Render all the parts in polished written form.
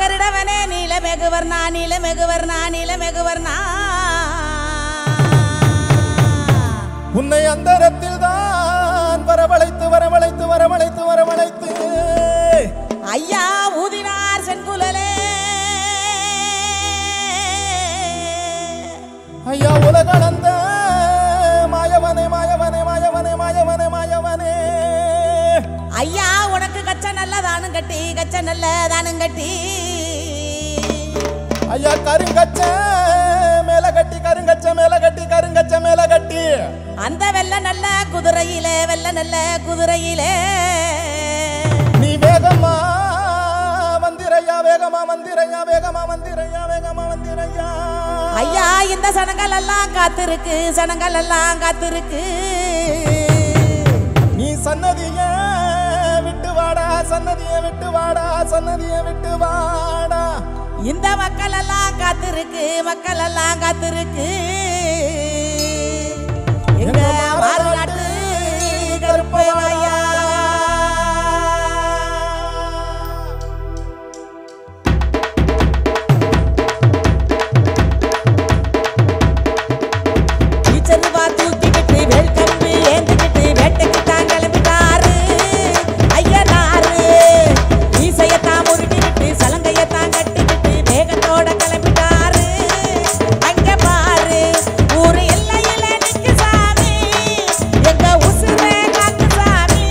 கருடவனே நீலமெகுவர்ணா நீலமெகுவர்ணா நீலமெகுவர்ணா உன்னை அந்தரத்தில் தான் வரவழைத்து வரவழைத்து வரவழைத்து வரவழைத்து ஐயா ஊதினார் செங்குழலே ஐயா உலகளந்த மாயவனே மாயவனே மாயவனே மாயவனே மாயவனே ஐயா உனக்கு கச்ச நல்லதானும் கட்டி கச்ச நல்லதானும் கட்டி ஐயா கருங்கச்ச மேல கட்டி கருங்கச்ச மேல கட்டி கருங்கச்ச மேல கட்டி அந்த வெள்ள நல்ல குதிரையிலே வெள்ள நல்ல குதிரையிலே நீ வேகமா வந்திரையா வேகமா வந்திரையா வேகமா வந்திரையா வேகமா வந்திரையா ஐயா இந்த சனங்கள் எல்லாம் காத்திருக்கு சனங்கள் எல்லாம் காத்திருக்கு நீ சன்னதிய விட்டு வாடா சன்னதிய விட்டு வாடா சன்னதிய விட்டு வாடா இந்த மக்கள் எல்லாம் காத்திருக்கு மக்கள் எல்லாம் காத்திருக்கு எங்க மாநாட்டு கருப்பையா உசுரே காக்கு சாமி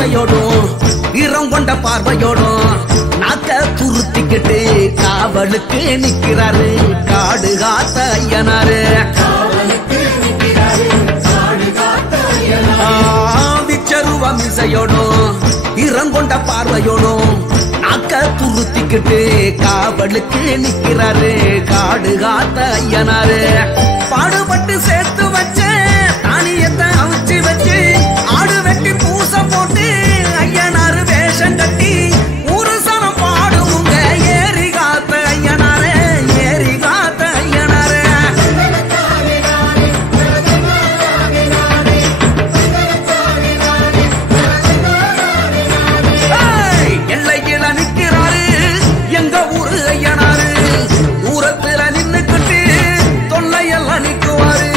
மீசையோடும் வீரம் கொண்ட பார்வையோடும் நாக்க துருத்திக்கிட்டு காவலுக்கு நிக்கிறாரு காடு காத்த ஐயனாரு. விச்சருவ மீசையோடும் வீரம் கொண்ட பார்வையோடும் நாக்க துருத்திக்கிட்டு காவலுக்கு நிக்கிறாரு காடு காத்த ஐயனாரு. பாடுபட்டு சேர்த்து வச்ச தானியத்தை அவிச்சு வச்சு ஆடு வெட்டி பூசம் போட்டு ஐயனாரு வேஷம் கட்டி ஒரு சனம் பாடுங்க ஏறி காத்த ஐயனாரு ஏறி காத்த ஐயனாரு. எல்லையில நிக்கிறாரு எங்க ஊரு ஐயனாரு தூரத்துல நின்னுக்கிட்டு தொல்லையெல்லாம் நிக்குவாரு.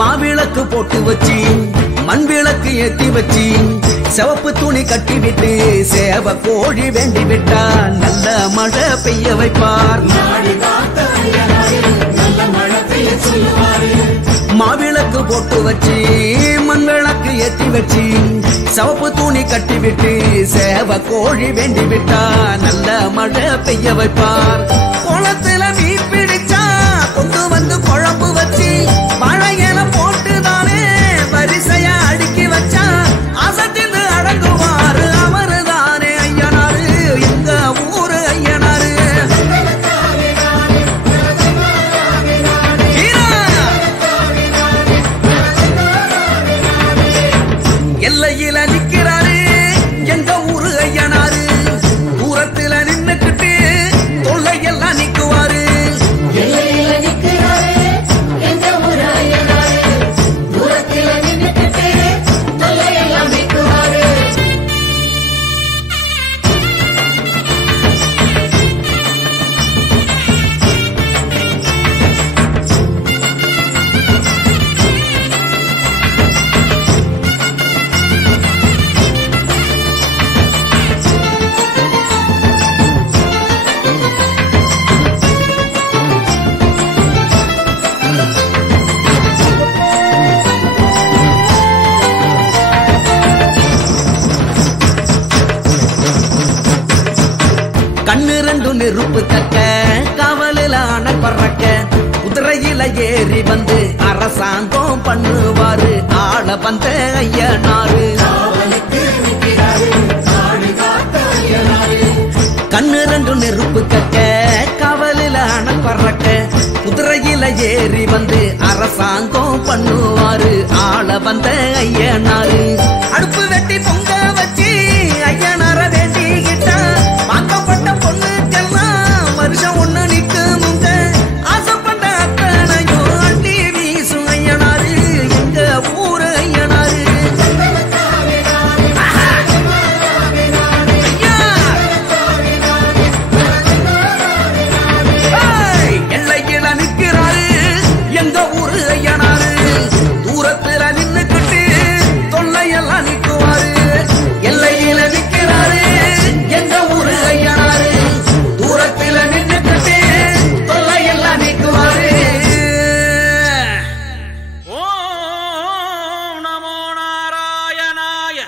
மாவிளக்கு போட்டு வச்சு மண் விளக்கு ஏத்தி வச்சு சிவப்பு துணி கட்டி விட்டு சேவ கோழி வேண்டி விட்டா நல்ல மழை பெய்ய வைப்பார். மாவிளக்கு போட்டு வச்சு மண் விளக்கு ஏத்தி வச்சு சிவப்பு துணி கட்டி விட்டு சேவ கோழி வேண்டி விட்டா நல்ல மழை பெய்ய வைப்பார். குளத்துல மீன் பிடிச்சா கொண்டு வந்து குழம்பு வச்சு வாழையில போட்டுதானே வரிசையா அடுக்கி வச்சா அசத்தின்னு அடங்குவாரு அவரு தானே ஐயனாரு எங்க ஊரு ஐயனாரு. எல்லையில நிக்கிறாரு எங்க ஊரு ஐயனாரு தூரத்துல நின்னுக்கிட்டு தொல்லையெல்லாம் நிக்குவாரு. கண்ணு ரெண்டு நெருப்பு கக்க காவலில அணை பறக்க குதிரையில ஏறி வந்து அரசாங்கம் பண்ணுவாரு ஆள வந்த ஐயனாரு. கண்ணு ரெண்டு நெருப்பு கக்க காவலில அணை பறக்க குதிரையில ஏறி வந்து அரசாங்கம் பண்ணுவாரு ஆள வந்த ஐயனாரு. அடுப்பு வெட்டி பொங்க வச்சு ஐயனார வேண்டிக்கிட்டா பார்க்கப்பட்ட பொண்ணுக்கெல்லாம் வருஷம் ஒண்ணு நிக்குமுங்க ஆசைப்பட்ட அத்தனையும் அண்டி வீசும் ஐயனாரு எங்க ஊரு ஐயனாரு. எல்லையில நிக்கிறாரு எங்க ஊரு ஐயனாரு தூரத்துல நின்னுக்கிட்டு தொல்லையெல்லாம் நிக்குவாரு. எல்லையில நிக்கிறாரு எங்க ஊரு ஐயனாரு தூரத்துல நின்னுக்கிட்டு தொல்லையெல்லாம் நிக்குவாரு. ஓம் நமோ நாராயணாய.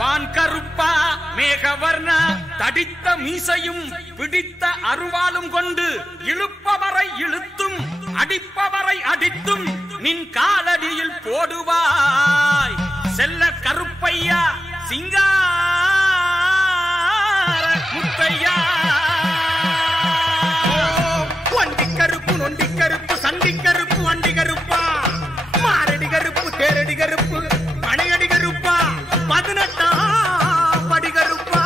வான் கருப்பா மேகவர்ணா தடித்த மீசையும் பிடித்த அருவாளும் கொண்டு இழுப்பவரை இழுத்தும் அடிப்பவரை அடித்தும் நின் காலடியில் போடுவாய் செல்ல கருப்பையா சிங்கார முத்தையா. ஒண்டி கருப்பு நொண்டி கருப்பு சண்டி கருப்பு வண்டி கருப்பா மாரடி கருப்பு தேரடி கருப்பு பனையடி கருப்பா 18ஆம் படி கருப்பா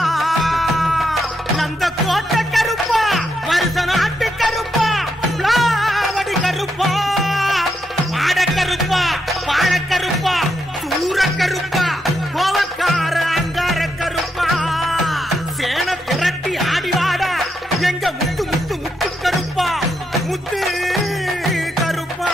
நந்த கோட்டை கருப்பா வருஷ நாட்டு கருப்பா பிளாவடி கருப்பா மாட கருப்பா பாழ கருப்பா சூர கருப்பா கோவக்கார அங்கார கருப்பா சேன திரட்டி ஆடிவாடா எங்க முத்து முத்து முத்து கருப்பா முத்து கருப்பா.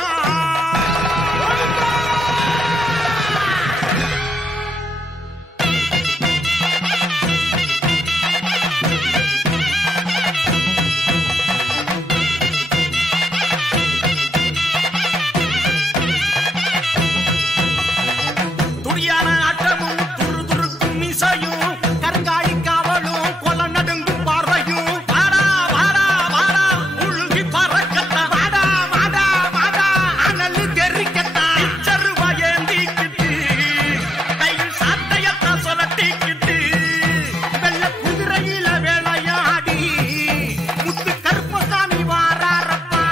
துடியான ஆட்டமும் துரு துருக்கும் இசையும் கருங்காலி காவலும் கொல நடுங்கும் பார்வையும் வாடா வாடா வாடா உழுகி பறக்கத்தா வாடா வாடா வாடா அனல் தெரிக்கத்தா சருவா ஏந்திக்கிட்டு கையில் சாட்டையத்தா சொலட்டிக்கிட்டு வெள்ள குதிரையில வேளையாடி முத்து கருப்பசாமி வாராரப்பா.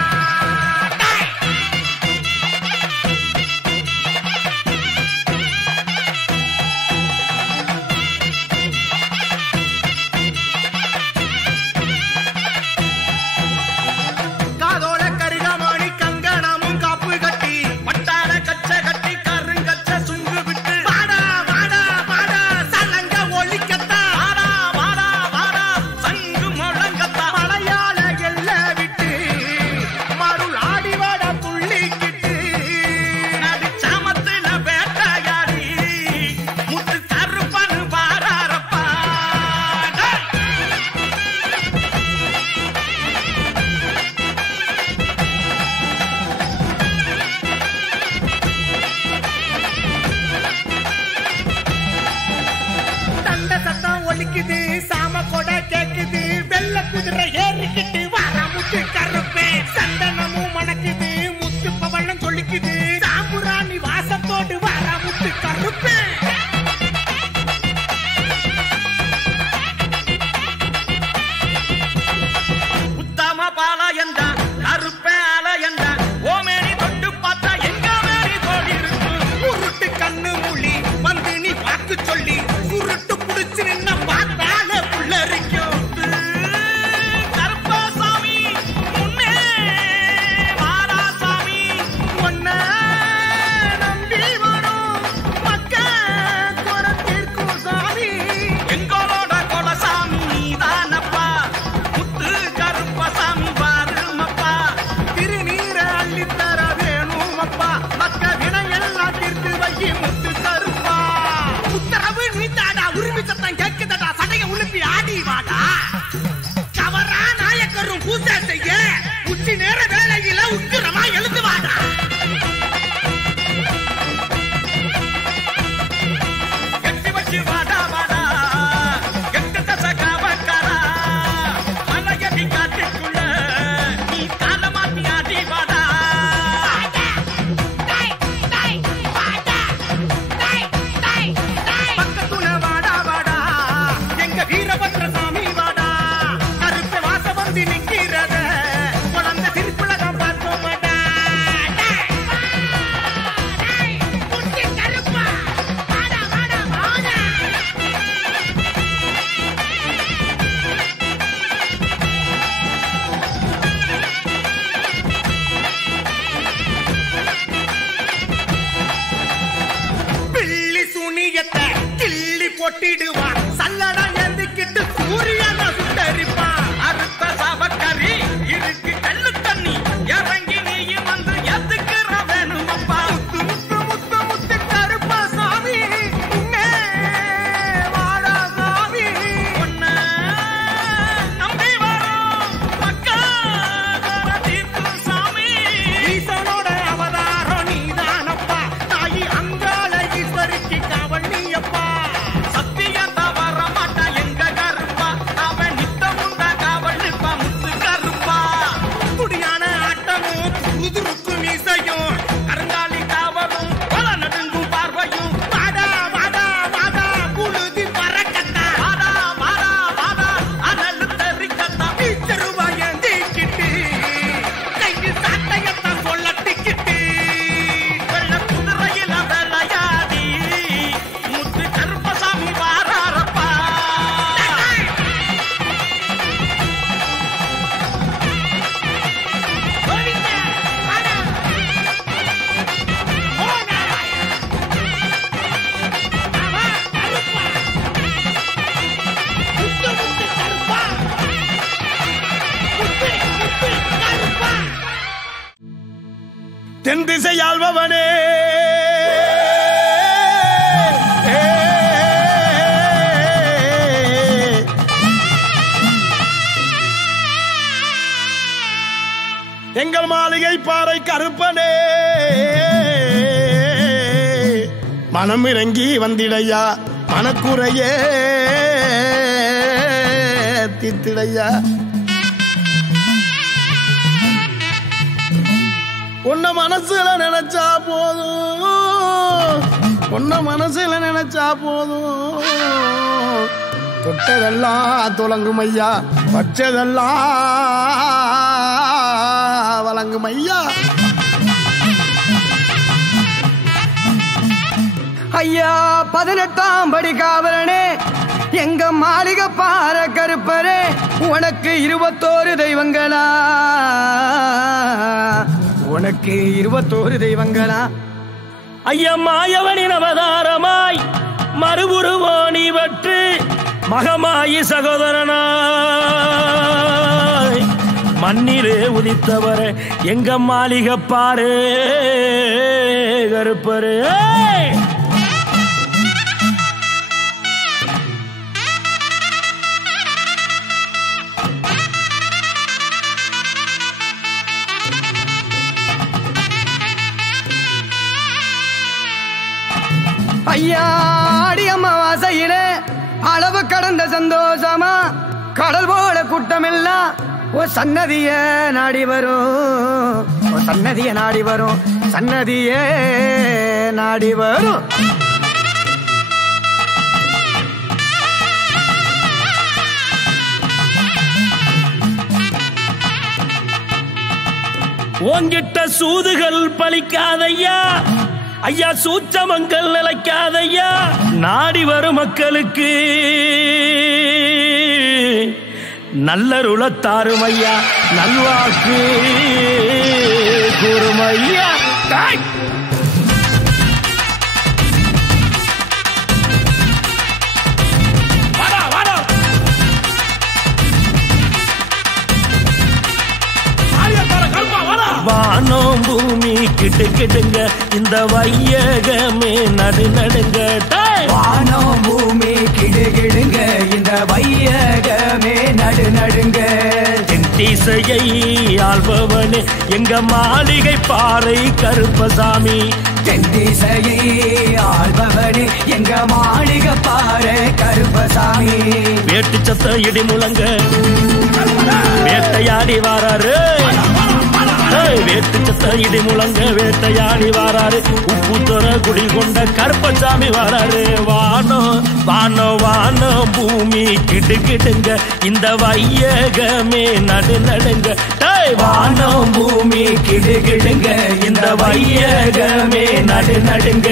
காதோல கருகமணி கங்கணமும் காப்பு கட்டி பட்டார கச்ச கட்டி கருங்கச்ச சுங்கு விட்டு வாடா வாடா வாடா சலங்க ஒலிக்கத்தா வாடா வாடா வாடா சங்கு முழங்கத்தா மலையாள எல்ல விட்டு மருள் ஆடி வாடா துள்ளிக்கிட்டு நடி சாமத்துல வேட்டையாடி முத்து கருப்பனு வாராரப்பா. தண்ட சத்தம் ஒலிக்குது சாம கொடை கேக்குது வெள்ள குதிரை ஏறிக்கிட்டு வர முத்து கருப்பே சந்தனமும் மணக்குது முத்து பவளம் சொல்லிக்குது சாம்புராணி வாசத்தோடு வர முத்து கருப்பே. உத்தம பாளையண்டா கருப்பே அலையண்டா ஓமேனி தொட்டு பார்த்தா எங்க மேரி போடி இருக்கும் உருட்டு கண்ணு மொழி வந்து நீ வாக்கு சொல்லி உருட்டு புடிச்சு நின்ன பார்த்தால புள்ளரிக்கும் கருப்பசாமி முன்னே மாராசாமி ஒன்ன நம்பி வரும் மக்க குரத்திற்கும் சாமி எங்களோட கொலசாமி நீதானப்பா முத்து கருப்பசாமி பாருமப்பா திருநீர அள்ளித்தர வேணுமப்பா மக்க வினையெல்லாம் தீர்த்து வையி முத்து கருப்பா. உத்தரவு நீதாடா உரிமை சத்தம் கேட்குதடா சடைய உழுப்பி ஆடி வாடா கவரா நாயக்கரும் பூஜை செய்ய உச்சி நேர வேலையில உக்கிரமா எழுந்து வாடா. எட்டி வச்சு வாடா வாடா எட்டு தச காவக்காரா மலையடி காட்டுக்குள்ள நீ கால மாத்தி ஆடி வாடா. பக்கத்துல வாடா வாடா எங்க வீரபத்ர சாமி வாடா கருப்ப வாச வந்து நிக்கிறத குழந்தை திருக்குலகம் பார்த்தோம் மாட்டா. கருப்பா வாடா வாடா வாடா. பில்லி சுனியத்தை கிள்ளி போட்டிடுவான் சல்லடா எழுந்துக்கிட்டு சூரியன சுட்டரிப்பான் அறுத்த சாபக்கறி இருக்கு கல்லு தண்ணி இறங்கி நீயும் வந்து எதுக்குற வேணுமப்பா. முத்து முத்து முத்து முத்து கருப்பா சாமி உன்னே வாடா சாமி ஒன்ன நம்பி வரும் மக்கா தீர்க்கும் சாமி ஈசனோட அவதாரம் நீதானப்பா தாயி அங்காள ஈஸ்வரிக்கு காவல் நீயப்பா சத்தியம் தவற மாட்டா எங்க கருப்பா அவ தென் திசை ஆள்பவனே எங்கள் மாளிகை பாறை கருப்பனே மனம் இறங்கி வந்திடையா மனக்குறையே தீர்த்திடையா உன்ன மனசுல நினைச்சா போதும் உன்ன மனசுல நினைச்சா போதும் தொட்டதெல்லாம் துலங்கும் ஐயா பச்சதெல்லாம் வழங்கும் ஐயா ஐயா 18ஆம் படி காவலனே எங்க மாளிகை பாற கருப்பரே உனக்கு 21 தெய்வங்களா உனக்கு 21 தெய்வங்களா ஐயா மாயவனின் அவதாரமாய் மறுபுருவோணி வற்று மகமாயி சகோதரனாய் மண்ணிலே உதித்தவரே எங்க மாளிகை பாரு கருப்பரே ஐயா ஆடி அமாவாசையிலே அளவு கடந்த சந்தோஷமா கடல் போல கூட்டமெல்லாம் ஓ சன்னதிய நாடி வரும் ஓ சன்னதிய நாடி வரும் சன்னதிய நாடி வரும் உங்கிட்ட சூதுகள் பலிக்காதையா ஐயா சூச்சமங்கள் நிலைக்காதையா நாடி வரும் மக்களுக்கு நல்லருளத்தாரும் ஐயா நல்வாக்கு கூறுமையா வானம் பூமி கிட்டு கிட்டுங்க இந்த வையகமே நடு நடுங்க வானம் பூமி கிடுகிடுங்க இந்த வையகமே நடு நடுங்க திசையை ஆள்பவனே எங்க மாளிகை பாறை கருப்பசாமி தென்திசையை ஆள்பவனே எங்க மாளிகை பாறை கருப்பசாமி வேட்டு சத்த இடி முழங்க வேட்டையாடி வாராரு வேட்டு சத்த இடி முழங்க வேட்டையாடி வாராரு உப்பு தொர குடி கொண்ட கருப்பசாமி வாராரு வானோ வானோ வானோ பூமி கிட்டு கிட்டுங்க இந்த வையகமே நடு நடுங்க வானோ பூமி கிடு கிடுங்க இந்த வையகமே நடு நடுங்க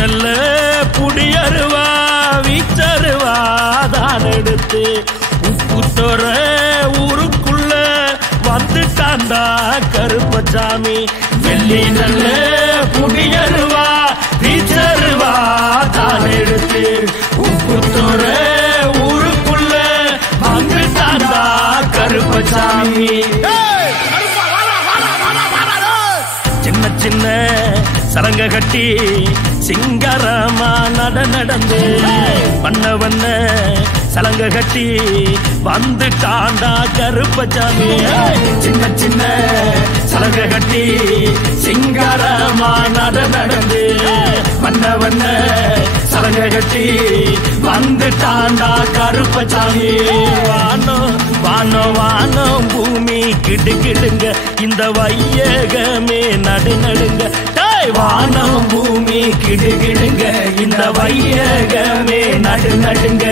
நல்ல புடியருவா வீச்சருவா தான் எடுத்து உப்பு தோற ஊருக்குள்ள வந்துட்டாண்டா கருப்பசாமி வெள்ளி நல்ல புடியருவா வீச்சருவா தான் எடுத்து உப்பு தோற ஊருக்குள்ள வந்துட்டாண்டா கருப்பசாமி சின்ன சின்ன சரங்க கட்டி சிங்கரமா நடந்து வண்ண வண்ண சலங்க கட்டி வந்துட்டாண்டா கருப்பசாமி சின்ன சின்ன சலங்க கட்டி சிங்கரமா நடந்து வண்ண வண்ண சலங்க கட்டி வந்துட்டாண்டா கருப்பசாமி வானோ வானோ வானோ பூமி கிடு கிடுங்க இந்த வையகமே நடு நடுங்க வானம் பூமி கிடு கிடுங்க இந்த வையகமே நடு நடுங்க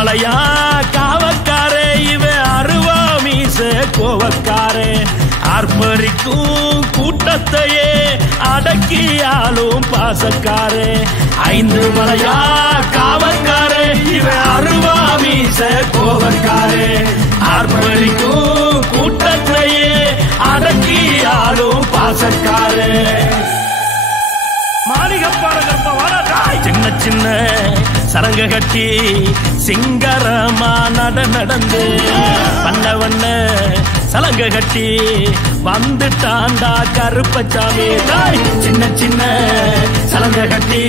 மலையா காவக்காரே இவன் அருவா மீச கோவக்காரே ஆர்ப்பரிக்கும் கூட்டத்தையே அடக்கியாலும் பாசக்காரே 5 மலையா காவக்காரே இவன் அருவா மீச கோவக்காரே ஆர்ப்பரிக்கும் கூட்டத்தையே அடக்கியாலும் பாசக்காரே சின்ன சின்ன சரங்க கட்டி சிங்கரமா நடந்து வண்ண சலங்க கட்டி வந்துட்டாண்டா கருப்பசாமி சின்ன சின்ன சலங்க கட்டி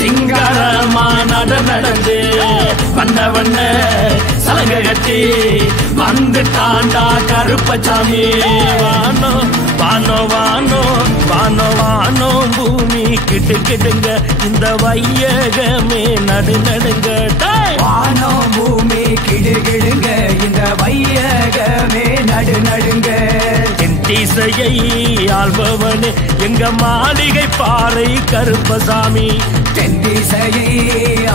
சிங்கரமா நடந்து வண்ண சலங்க கட்டி வந்துட்டாண்டா கருப்பசாமி வானோ வானோ வானோ வானோ வானோ பூமி கிடுங்க இந்த வையகமே நடுங்க வானோ பூமி கிடுங்க இந்த வையகமே நடுங்க என் திசையை ஆள்பவனே எங்க மாளிகை பாறை கருப்பசாமி தென் திசையை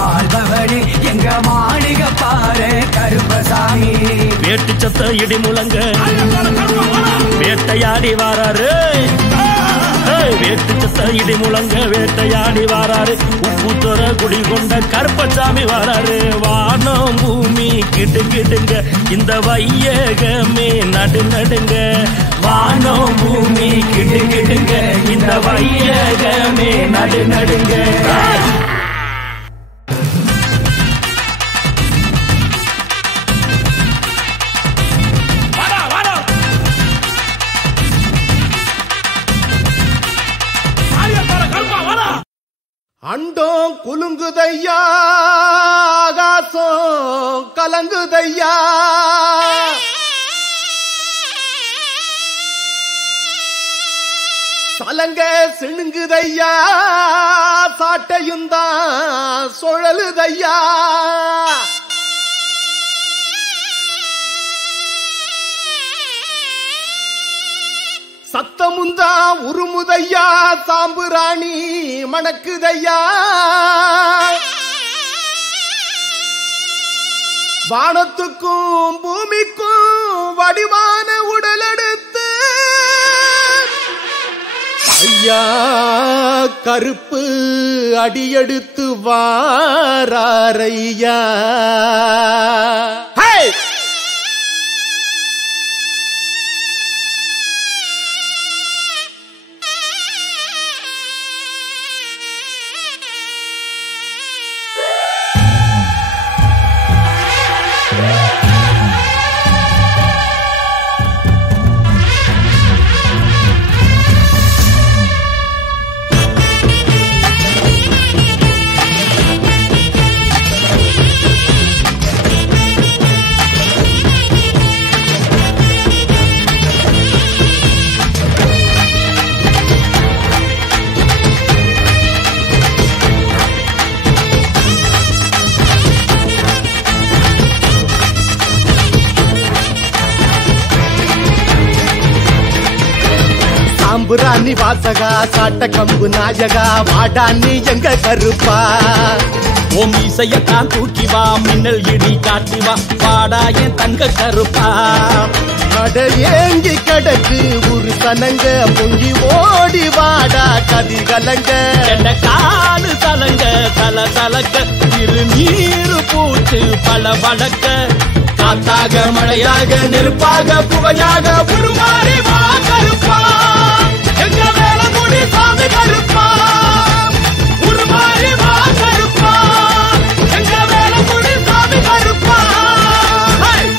ஆள்பவனே எங்க மாளிகை பாறை கருப்பசாமி வேட்டு சத்த இடி முழங்க வேட்டையாடி வாராரு வேட்டு சத்த இடி முழங்க வேட்டையாடி வாராரு உப்பு துற குடி கொண்ட கருப்பசாமி வாராரு வானம் பூமி கிடுங்க இந்த வையகமே நடுங்க வானம் பூமி கிடுங்க இந்த வையகமே நடுங்க அண்டோம் குலுங்குதையா ஆகாசம் கலங்குதையா சலங்க சிணுங்குதையா சாட்டையுந்தான் சுழலுதையா சத்தமுந்தா உருமுதையா சாம்புராணி மணக்குதையா வானத்துக்கும் பூமிக்கும் வடிவான உடல் எடுத்து ஐயா கருப்பு அடியெடுத்து வாராரையா சாம்புராணி வாசகா சாட்ட கம்பு நாயகா வாடான்னு எங்க கருப்பா ஓம் இசையத்தான் தூக்கி வா மின்னல் இடி காட்டி வா வாடா என் தங்க கருப்பா அட ஏங்கி கடக்கு ஒரு சனங்க பொங்கி ஓடி வாடா கதி கலங்க காலு தலங்க தல தலக்க இரு நீரு பூத்து பல வழக்க காத்தாக மழையாக நெருப்பாக புகையாக உருமாறி வா கருப்பா எங்க மேல முடி சாமி கருப்பா உருமாறி வா கருப்பா எங்க மேல முடி சாமி கருப்பா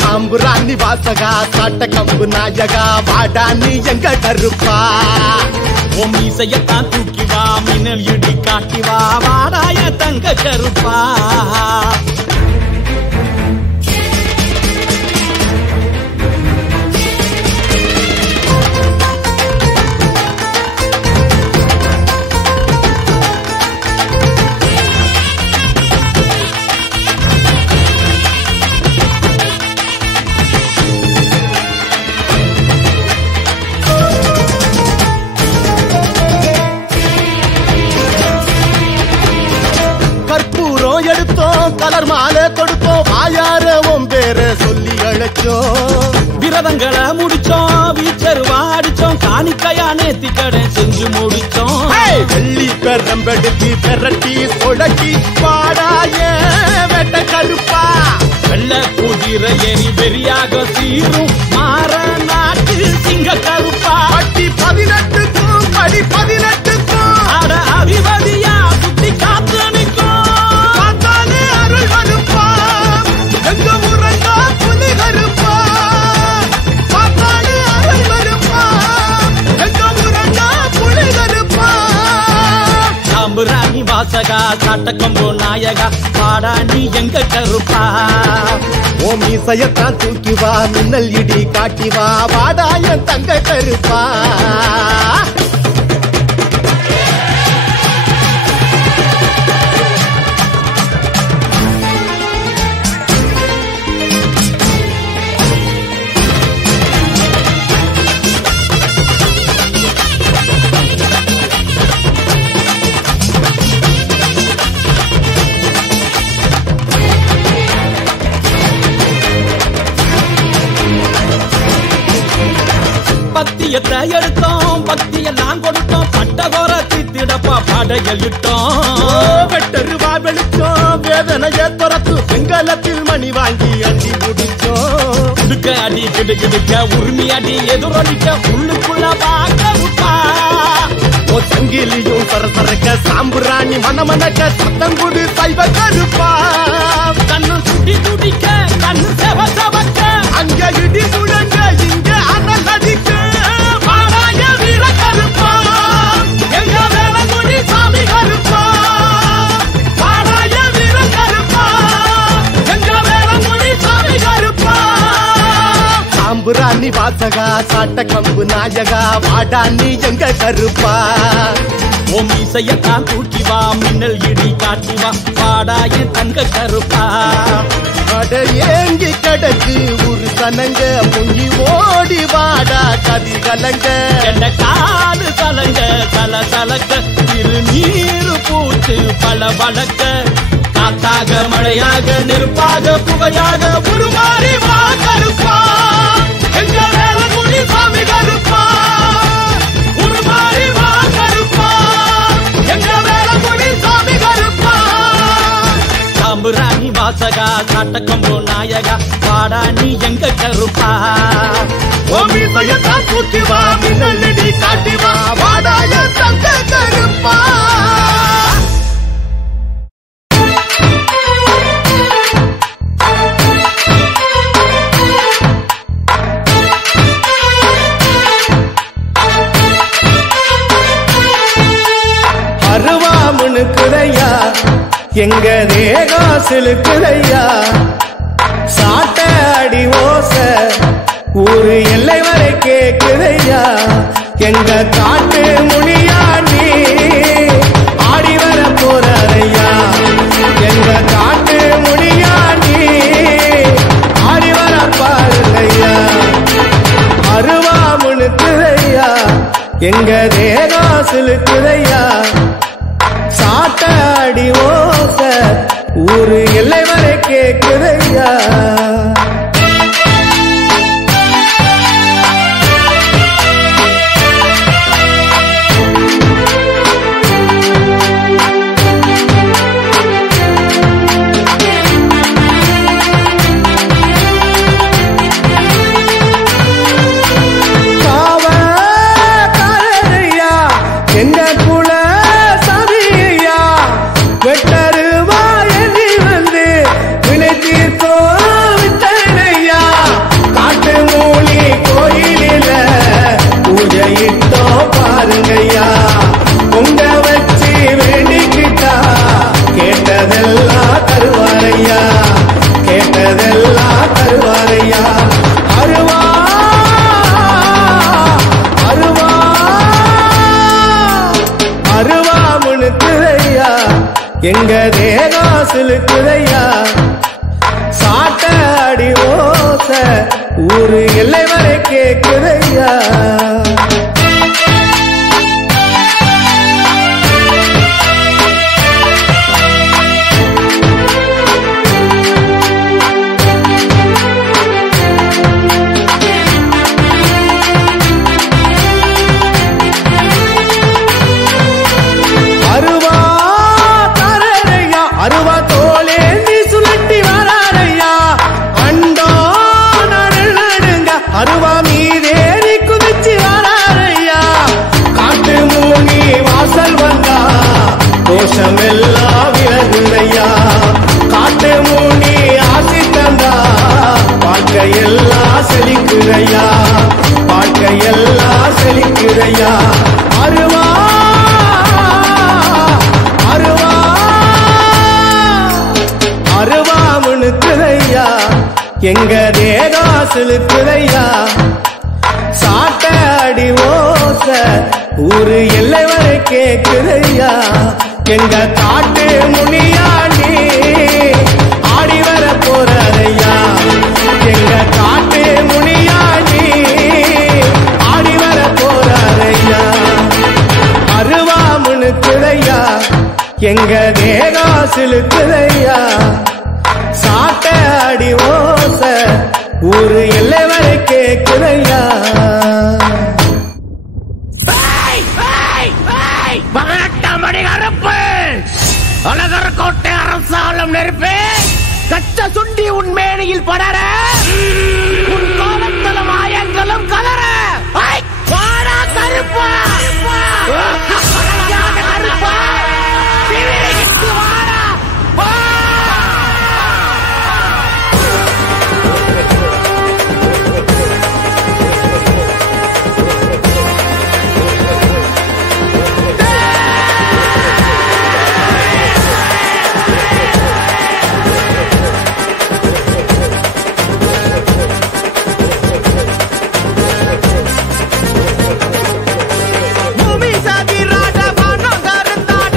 சாம்புராணி வாசகா சாட்ட கம்பு நாயகா வாடான்னு எங்க கருப்பா ஓம் இசையத்தான் தூக்கி வா மின்னல் இடி காட்டி வா வாடாய தங்க கருப்பா கலர் மாலை கொடுத்தோம் வாயார உன் பேர சொல்லி அழைச்சோம் விரதங்களை முடிச்சோம் வீச்சருவா அடிச்சோம் காணிக்கையா நேத்தி கடை செஞ்சு முடிச்சோம் வெள்ளி பெரம்பெடுத்து பெரட்டி சொடக்கி பாடாய வெட்ட கருப்பா வெள்ள குதிரை ஏறி வெறியாக சீரும் மாற நாட்டு சிங்க கருப்பா பட்டி 18க்கும் படி 18க்கும் அட அதிபதியா சுத்தி காத்து நிற்கும் பார்த்தாலே அருள் கருப்பா எங்க முறையா புலி கருப்பா பார்த்தாலே அருள் கருப்பா எங்க முறையா புலி கருப்பா சாம்புராணி வாசகா சாட்டக்கம்பு நாயகா பாடா நீ எங்க கருப்பா ஓ மீசையத்தான் தூக்கி வா மின்னல் இடி காட்டி வா வாடாய தங்க கருப்பா பத்தியத்தை எடுத்தோம் பக்தியெல்லாம் கொடுத்தோம் பட்டகோர தித்திடப்பா படையலிட்டோம் வெட்டருவா வெளிச்சோம் வேதனைய துரத்து வெங்கலத்தில் மணி வாங்கி அடி முடிச்சோம் கிடுக்க அடி கிடுக்கிடுக்க உரிமை அடி எதிரொலிக்க உள்ளுக்குள்ள வாக்கருப்பா ஓ சங்கிலியும் சரசரக்க சாம்புராணி மனமனக்க சத்தங்குடு சைவ கருப்பா கண்ணு சுடி துடிக்க கண்ணு செவ செவக்க அங்க இடி சுழங்க இங்க அனல் அடிக்க பாடாய வீர கருப்பா எங்க வேளங்குடி சாமி கருப்பா பாடாய வீர கருப்பா எங்க வேளங்குடி சாமி கருப்பா சாம்புராணி வாசகா சாட்ட கம்பு நாயகா வாடா நீ எங்க கருப்பா ஓம் இசையத்தான் தூக்கி வா மின்னல் இடி காட்டி வா பாடாய தங்க கருப்பா அட ஏங்கி கடக்கு ஒரு சனங்க முங்கி ஓடி வாடா கதி கலங்க என்ன காடு கலங்க தல தலக்க திருநீரு பூத்து பல வழக்க காத்தாக மழையாக நெருப்பாக புகையாக உருமாறி வா கருப்பா எங்க வேளங்குடி சாமி கருப்பா உருமாறி வா கருப்பா எங்க வேளங்குடி சாமி கருப்பா சாம்புராணி வாசகா சாட்டக்கம்பு நாயகா பாடா நீ எங்க கருப்பா ஓமி சயத்தா தூக்கி வா மின்னலடி காட்டி வா வாடாய தங்க கருப்பா அருவாமுனுக்குதையா எங்க தேகா சிலுக்குதையா சாட்ட அடி ஓச ஊரு எல்லை வரை கேக்குதையா எங்க காட்டு முனியா நீ ஆடி வர போறையா எங்க காட்டு முனியா நீ ஆடி வர பாருங்கய்யா அருவாமுனுக்குதையா எங்க தேகா சிலுக்குதையா சாட்ட அடி ஓச ஊரு எல்லை வரை கேக்குதையா எங்க தேகா சிலுக்குதையா சாட்ட அடி ஓச ஊரு எல்லை வரை கேக்குதையா முணுக்குதையா எங்க தேகம் சிலுக்குதையா சாட்ட அடி ஓச ஊரு எல்லை வரை கேக்குதையா எங்க காட்டு முனியாண்டி ஆடி வர போறதையா எங்க காட்டு முனியாண்டி ஆடி வர போறதையா அருவா முணுக்குதையா எங்க தேகம் சிலுக்குதையா சாட்ட அடி ஓச ஊரு எல்லை வரை கேக்குதையா மணி கருப்பு அழகர் கோட்டை அரசாலம் நெருப்பு கச்ச சுண்டி உன் மேனியில் படர உன் கோலத்தலம் ஆயங்களும் கலர வாடா கருப்பா கருப்பா வாடா பூமி சாதி ராஜா வானம் கருத்தாட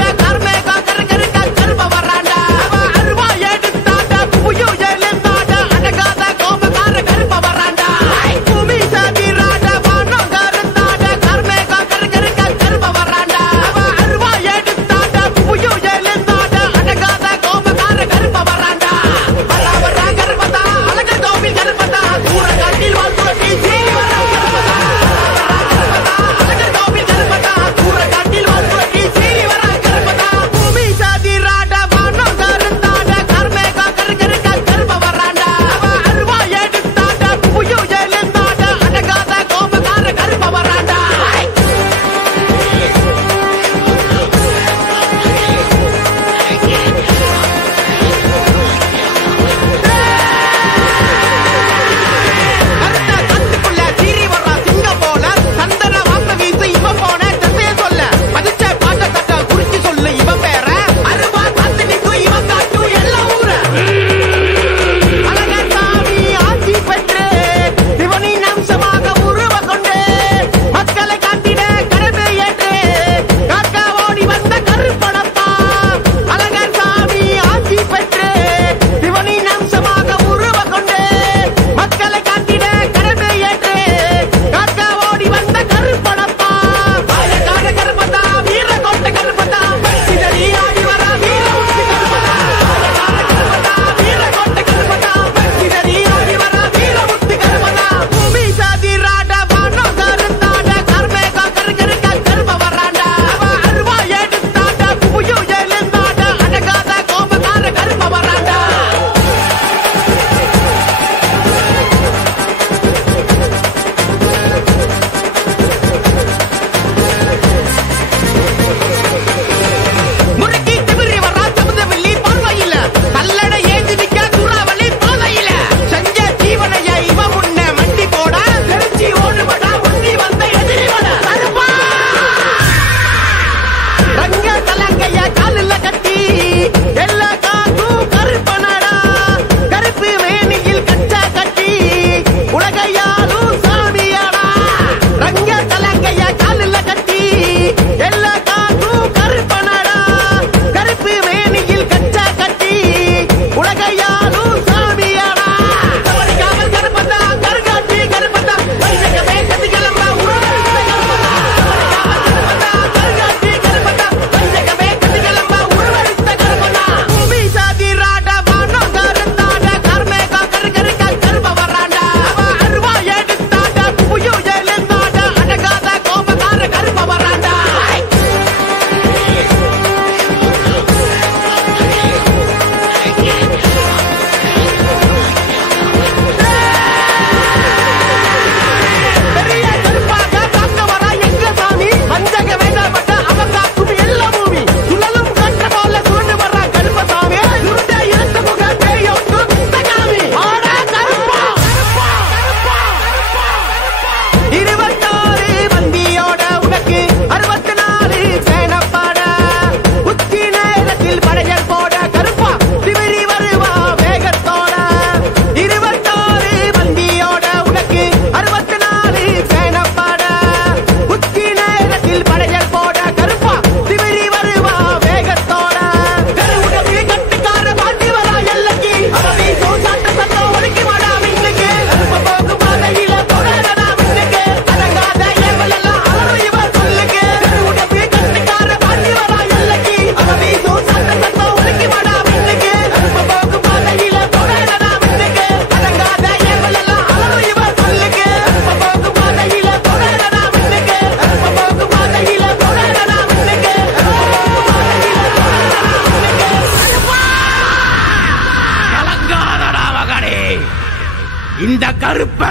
இந்த கருப்ப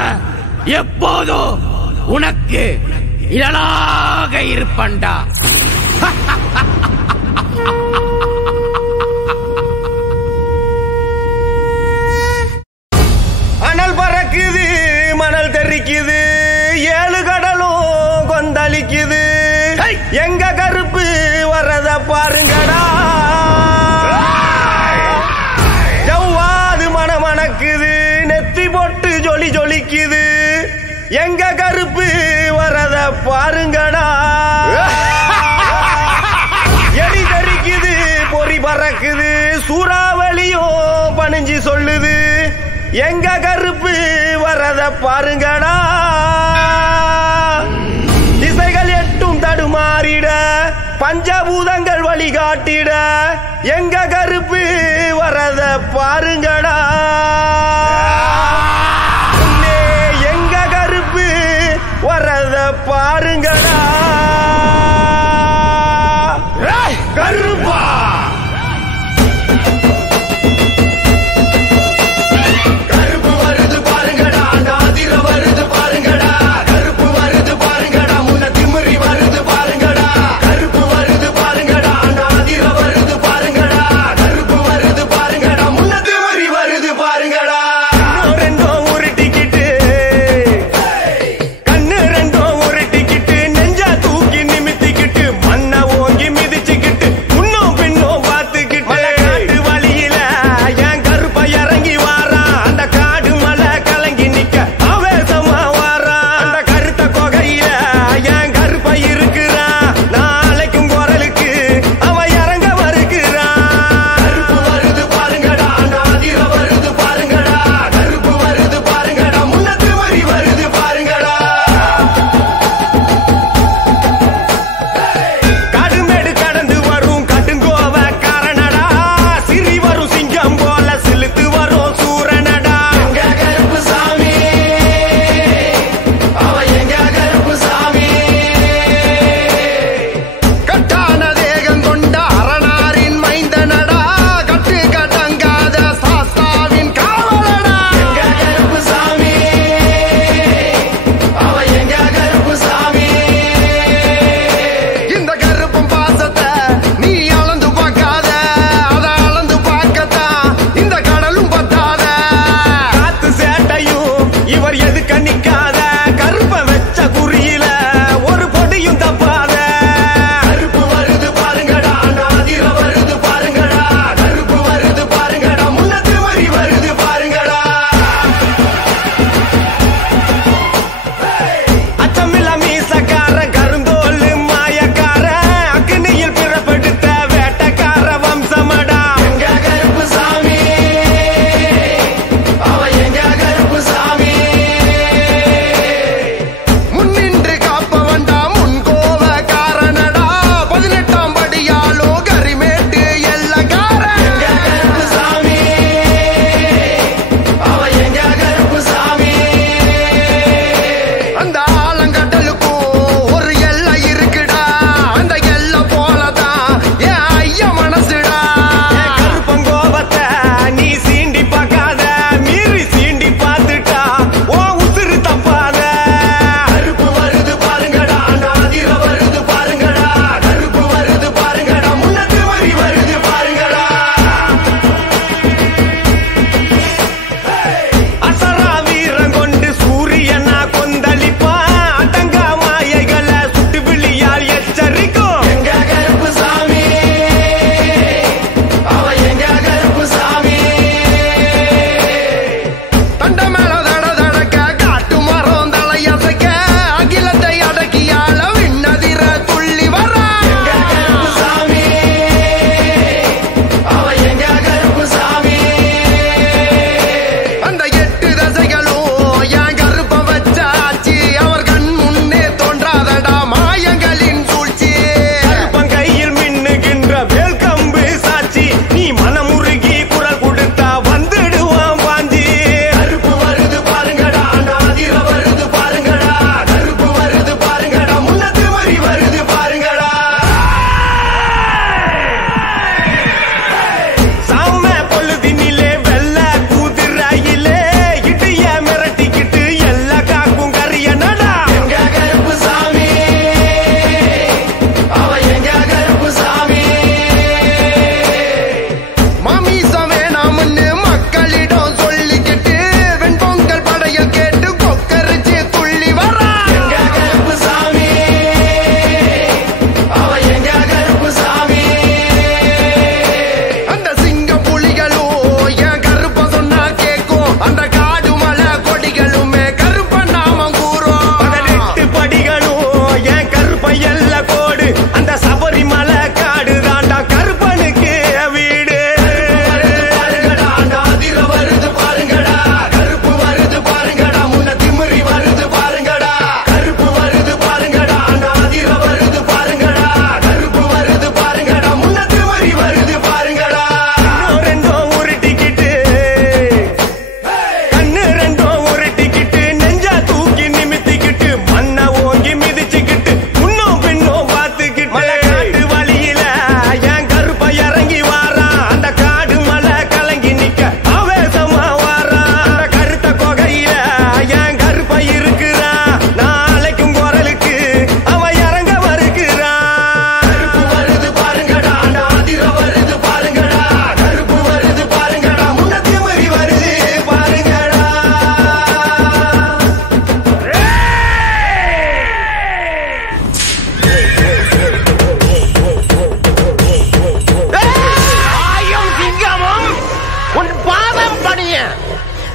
எப்போதும் உனக்கு இழலாக இருப்பண்டா. அனல் பறக்குது, மணல் தெரிக்குது, 7 கடலும் கொந்தளிக்குது. எங்க கருப்பு வரத பாருங்கடா. ஜவ்வாது மணமணக்குது, நெத்தி போட்டு ஜொலி ஜொலிக்குது. எங்க கருப்பு வரத பாருங்கடா. எரி தெரிக்குது, பொறி பறக்குது, சூறாவளியும் பணிஞ்சு சொல்லுது. எங்க கருப்பு வரத பாருங்கடா. திசைகள் எட்டும் தடுமாறிட, பஞ்சபூதங்கள் வழிகாட்டிட. எங்க கருப்பு வரத பாருங்கடா. எங்க கருப்பு வரத பாருங்கடா. கருப்பா பாருங்கடா.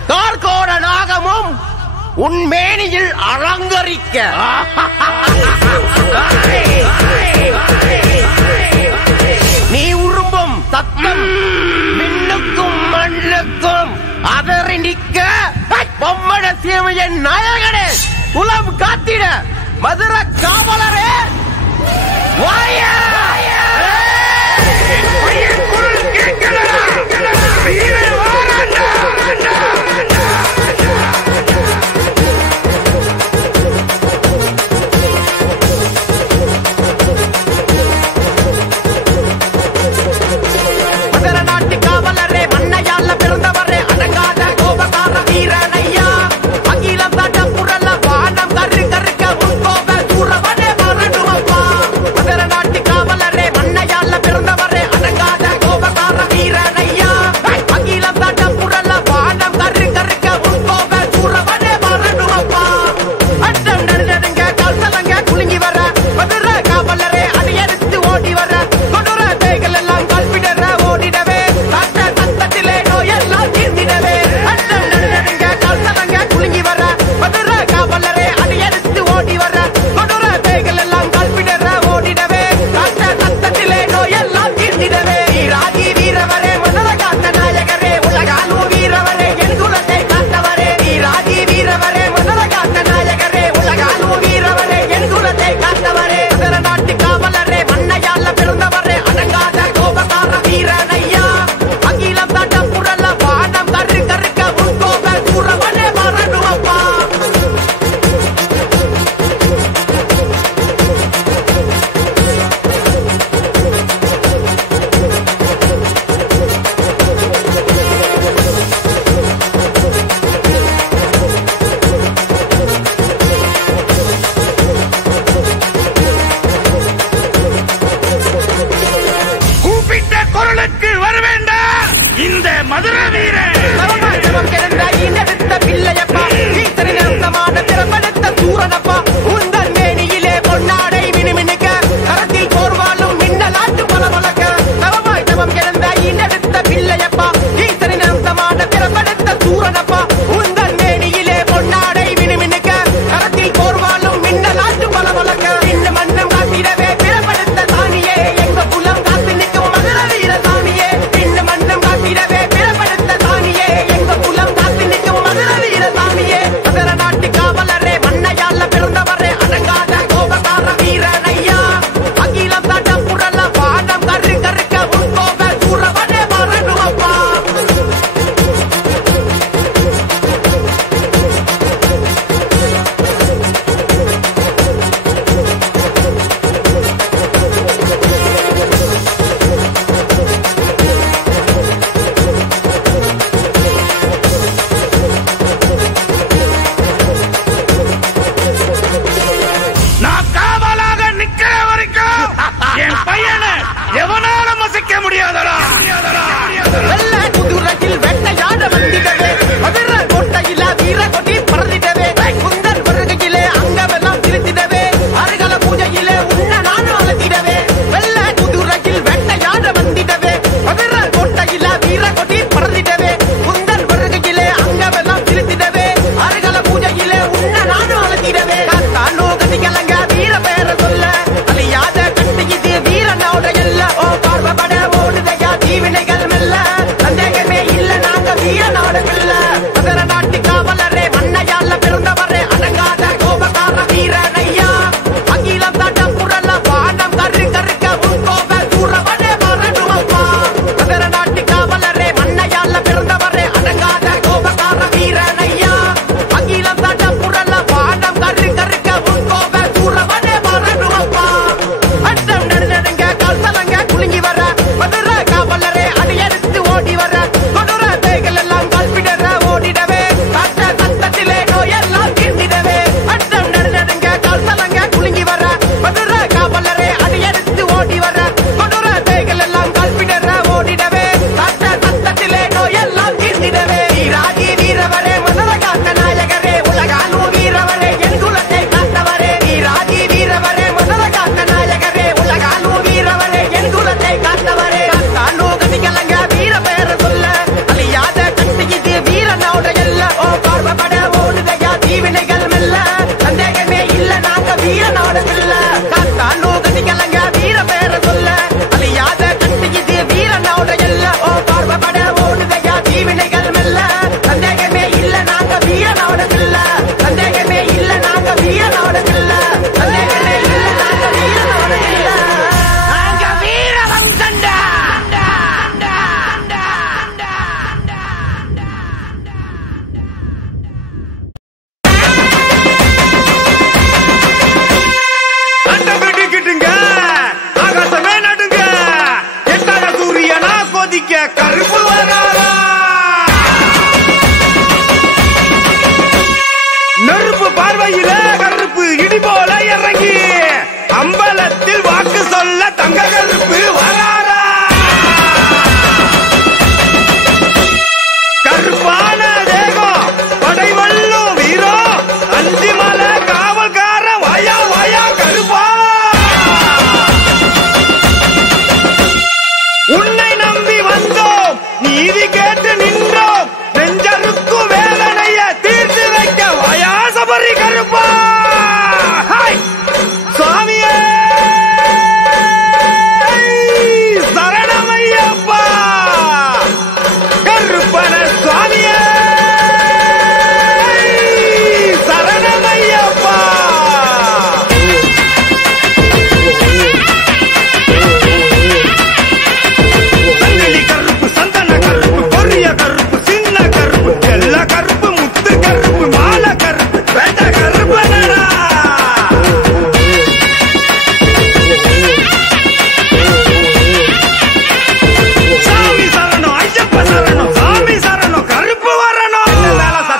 கார்கோட நாகமும் உன் மேனியில் அலங்கரிக்க நீ உரும்பும் சத்தம் மின்னுக்கும் மண்ணுக்கும் அதறி நிற்க பொம்மட சேவையின் நாயகனே குலம் காத்திட மதுர காவலரே வாயா காவலரே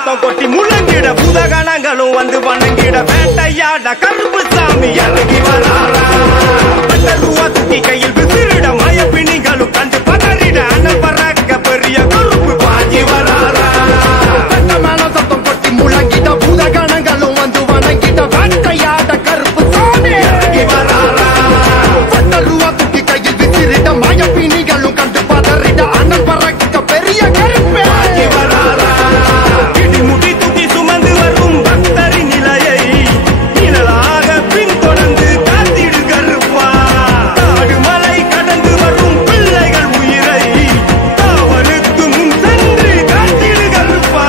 சத்தம் கொட்டி முழங்கிட பூதகணங்களும் வந்து வணங்கிட வேட்டையாட கருப்பு சாமி இறங்கி வராரா ரூபா தூக்கி கையில் விசிறிட மயப்பிணிகளும் கண்டு பதறிட அண்ணல் பறக்க பெரிய கருப்பு பாஞ்சி வராரா மேல சத்தம் கொட்டி முழங்கிட பூதகணங்களும் வந்து வணங்கிட வேட்டையாட கருப்பு சாமி இறங்கி வராரா ரூபா தூக்கி கையில் விசிறிட மயப்பிணிகளும் கண்டு பதறிட அண்ணல் பறக்க பெரிய கருப்பு பாஞ்சி வராரா இடிமுடி தூக்கி சுமந்து வரும் பக்தரின் நிலையை நிழலாக பின்தொடர்ந்து காத்திடு கருப்பா காடுமலை கடந்து வரும் பிள்ளைகள் உயிரை காவலுக்கு முன் சென்று காத்திடு கருப்பா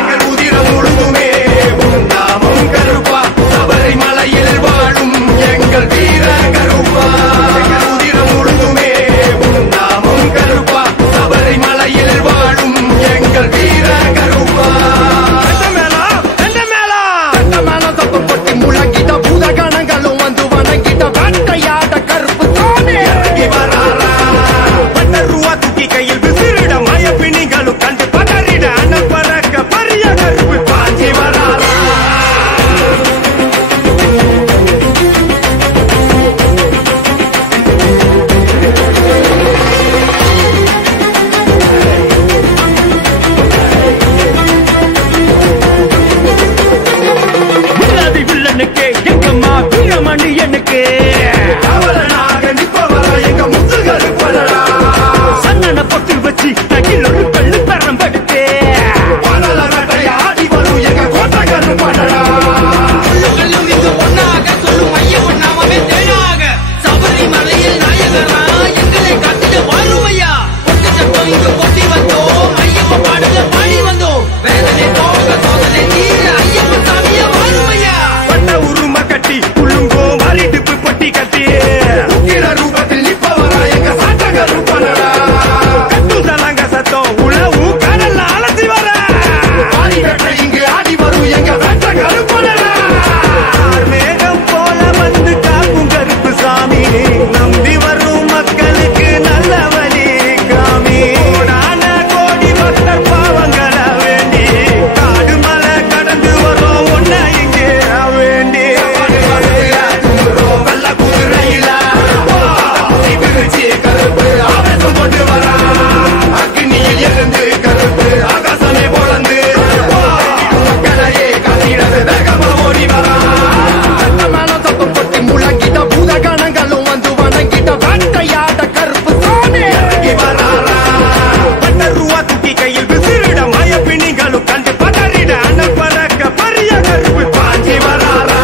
எங்கள் உதிரம் முழுதுமே உன் நாமம் கருப்பா சபரிமலையில் வாழும் எங்கள் வீர கருப்பா எங்கள் உதிரம் முழுதுமே உன் நாமம் கருப்பா சபரிமலையில் வாழும் எங்கள் வீர கருப்பா மேல சத்தம் கொட்டி முழங்கிட்ட பூதகணங்களும் வந்து வணங்கிட்ட வேட்டையாட கருப்பு சாமி இறங்கி வராரா பட்ட ரூபா தூக்கி கையில் விசிறிட மயப்பிணிகளும் கண்டு பதறிட அண்ணல் பறக்க பெரிய கருப்பு பாஞ்சி வராரா வில்லாதி வில்லனுக்கு எங்கம்மா வீரமணியனுக்கு காவலனாக நிற்பவரா எங்க முத்துகள் பலரா சன்னன பொட்டு வச்சு நகில் ஒரு கல்லு பெறம்படுத்து பலல வேட்டை ஆடி வரும் எங்க கோட்டகரு பலரா பட்ட உரும கட்டி உள்ளுங்கோ மாறிட்டு பட்டி கட்டி உக்கிர ரூபத்தில் நிற்பவரா எங்க சாட்டகரு பலரா கட்டும் சலங்க சத்தம் உளவு கடல்ல அலசி வர ஆடி வேட்டை இங்கு ஆடி வரும் எங்க வேட்டகரு பலரா மேகம் போல வந்து காக்கும் கருப்பு சாமி நம்பி வரும் மக்களுக்கு நல்ல வழி காமி கோடான கோடி பக்தர் பாவங்களை வேண்டி காடு மலை கடந்து வரும் ஒன்ன இங்கே வேண்டி வெள்ள குதிரையில பிரிச்சு கருப்பு ஆவேசம் கொண்டு வரா அக்னியில் இருந்து கருப்பு ஆகாசமே பொழந்து மக்களையே காத்திடது வேகமா ஓடி வரா மேல சத்தம் கொட்டி முழங்கிட்ட பூதகணங்களும் வந்து வணங்கிட்ட வேட்டையாட கருப்பு சாமி இறங்கி வராரா பட்ட ரூபா தூக்கி கையில் விசிறிட மயப்பிணிகளும் கண்டு பதறிட அண்ணல் பறக்க பெரிய கருப்பு பாஞ்சி வராரா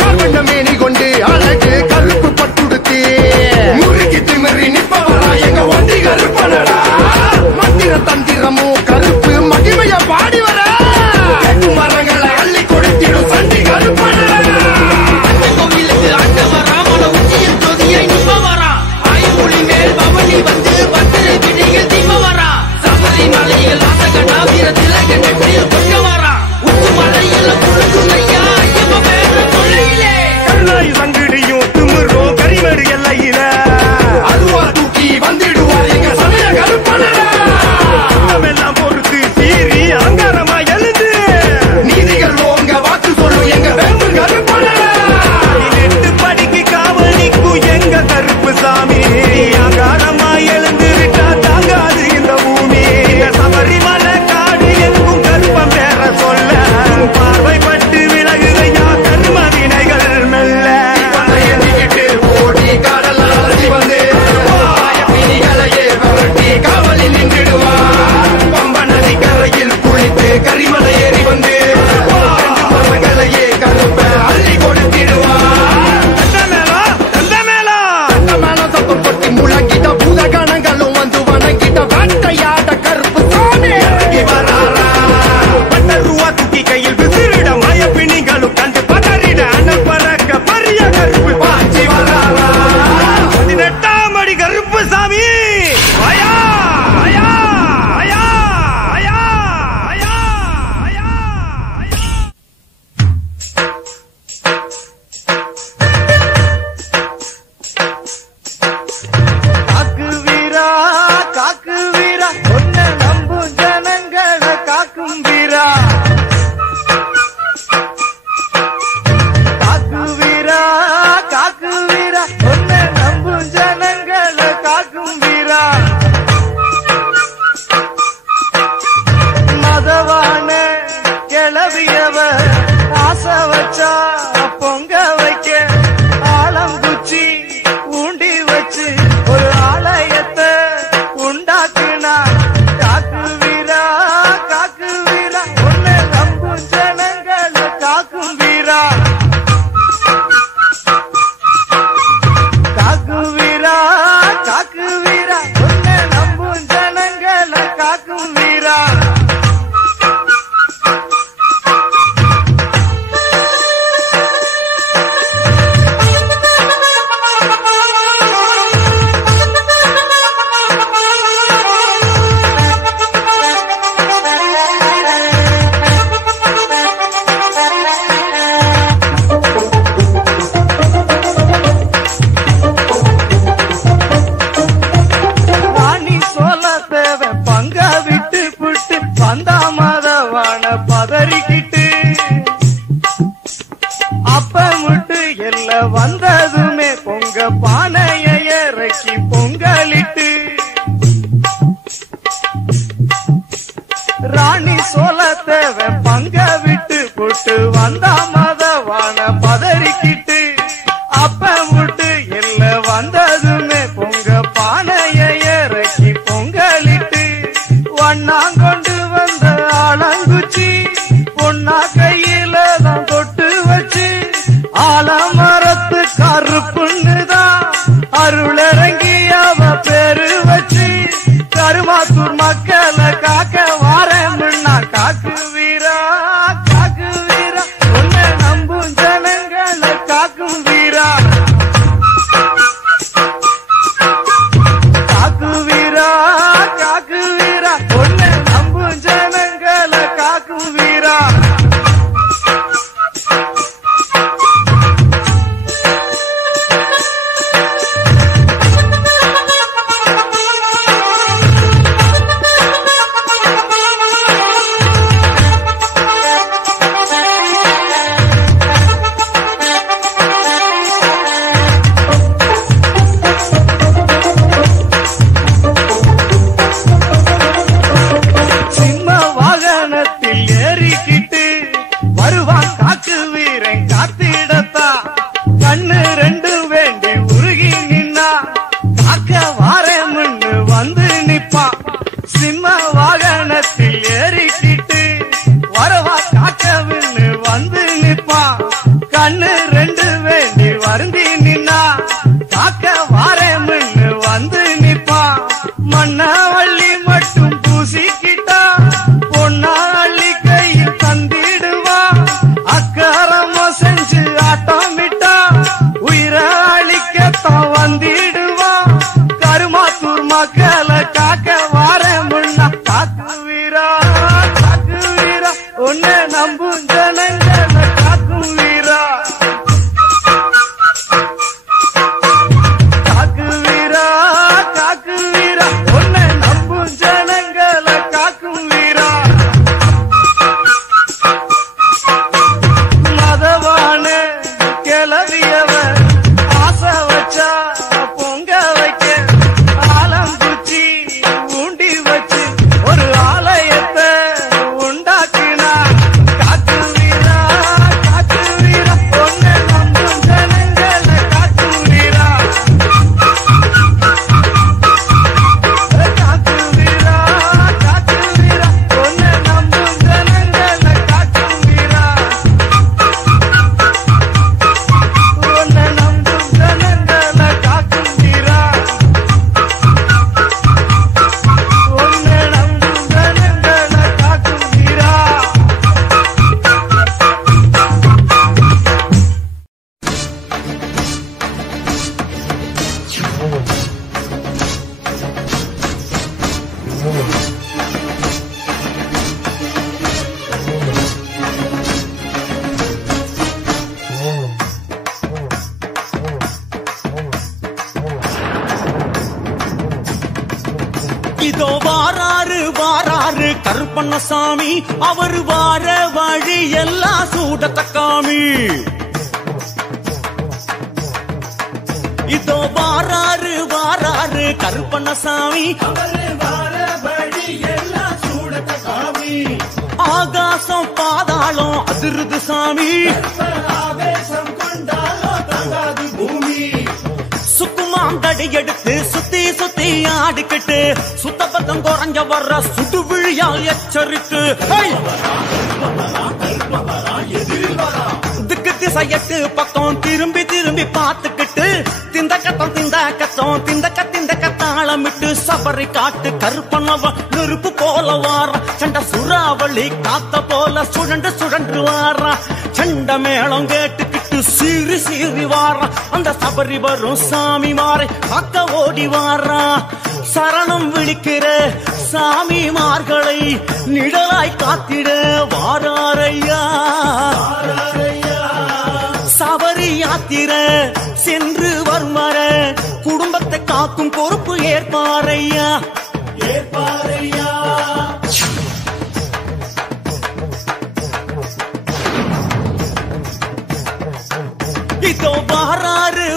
கார்பண்ட மேனி கொண்டு அழகு கருப்பு பட்டுடுத்து முறுக்கி திமிரி நிப்பவரா எங்க ஒண்டி கருப்பனடா மந்திர தந்திரமும் கருப்பு மகிமைய பாடி வர மரங்களை அள்ளி கொடுத்திடும் சண்டி கருப்பனடா கருணாயு சங்கிடியும் திமிரும் கரிமேடு எல்லையில அதுவா தூக்கி வந்திடுவார் எங்க சமய கருப்பனடா எல்லாம் பொறுத்து சீறி அலங்காரமா எழுந்து நீதிகள் ஓங்க வாக்கு சொல்லும் எங்க வேம்பு கருப்பனடா 8 படிக்கு காவலிக்கும் எங்க கருப்பு சாமி அங்காரமா எழுந்து பானைய இறக்கி பொங்கலிட்டு ராணி சோளத்தேவ பங்க விட்டு போட்டு வந்தா மதவான பதறிக்கிட்டு அப்ப விட்டு இல்ல வந்ததுமே பொங்க பானைய இறக்கி பொங்கலிட்டு வண்ணாங்கொண்டு வந்த ஆலங்குச்சி பொன்னா கையில தான் தொட்டு வச்சு ஆலமரத்து கருப்புன்னுதான் அருளறங்கி அவ பேரு வச்சு கருமாத்தூர் மக்களை காக்க வாரமுன்னா காக்கு வீரா உன்னை நம்பும் ஜனங்களை காக்கும் வீரா காக்கு வீரா உன்னை நம்பும் ஜனங்களை காக்கும் வீரா இதோ வாராரு கருப்பண்ணசாமி அவர் வார வழி எல்லாம் சூடத்தக்காமி. இதோ வாராரு கருப்பண்ணசாமி அவர் வார வழி எல்லாம் சூடத்தக்காமி. ஆகாசம் பாதாளம் அதிருது சாமி, ஆவேசம் கொண்டாலோ தங்காது பூமி. சுக்குமாந்தடி எடுத்து சுத்தி சுத்தி ஆடிக்கிட்டு சுத்தபத்தம் குறைஞ்ச வர்ற சுடு விழியால் எச்சரித்து திக்கு திசையட்டு பக்கம் திரும்பி திரும்பி பார்த்துக்கிட்டு திந்த கத்தாளமிட்டு சபரி காட்டு கருப்பனவ நெருப்பு போல வார சண்ட சுறாவளி காத்த போல சுழன்று வாரா. சண்ட மேளம் கேட்டுக்கிட்டு சீறி சீறி வாரா. அந்த சபரி வரும் சாமி மாறை காக்க ஓடி வாரா. சரணம் விழிக்கிற சாமிமார்களை நிழலாய் காத்திட வாராரையா. சபரி யாத்திர சென்று வர்மர குடும்பத்தை காக்கும் பொறுப்பு ஏற்பாரையா. இதோ வாராரு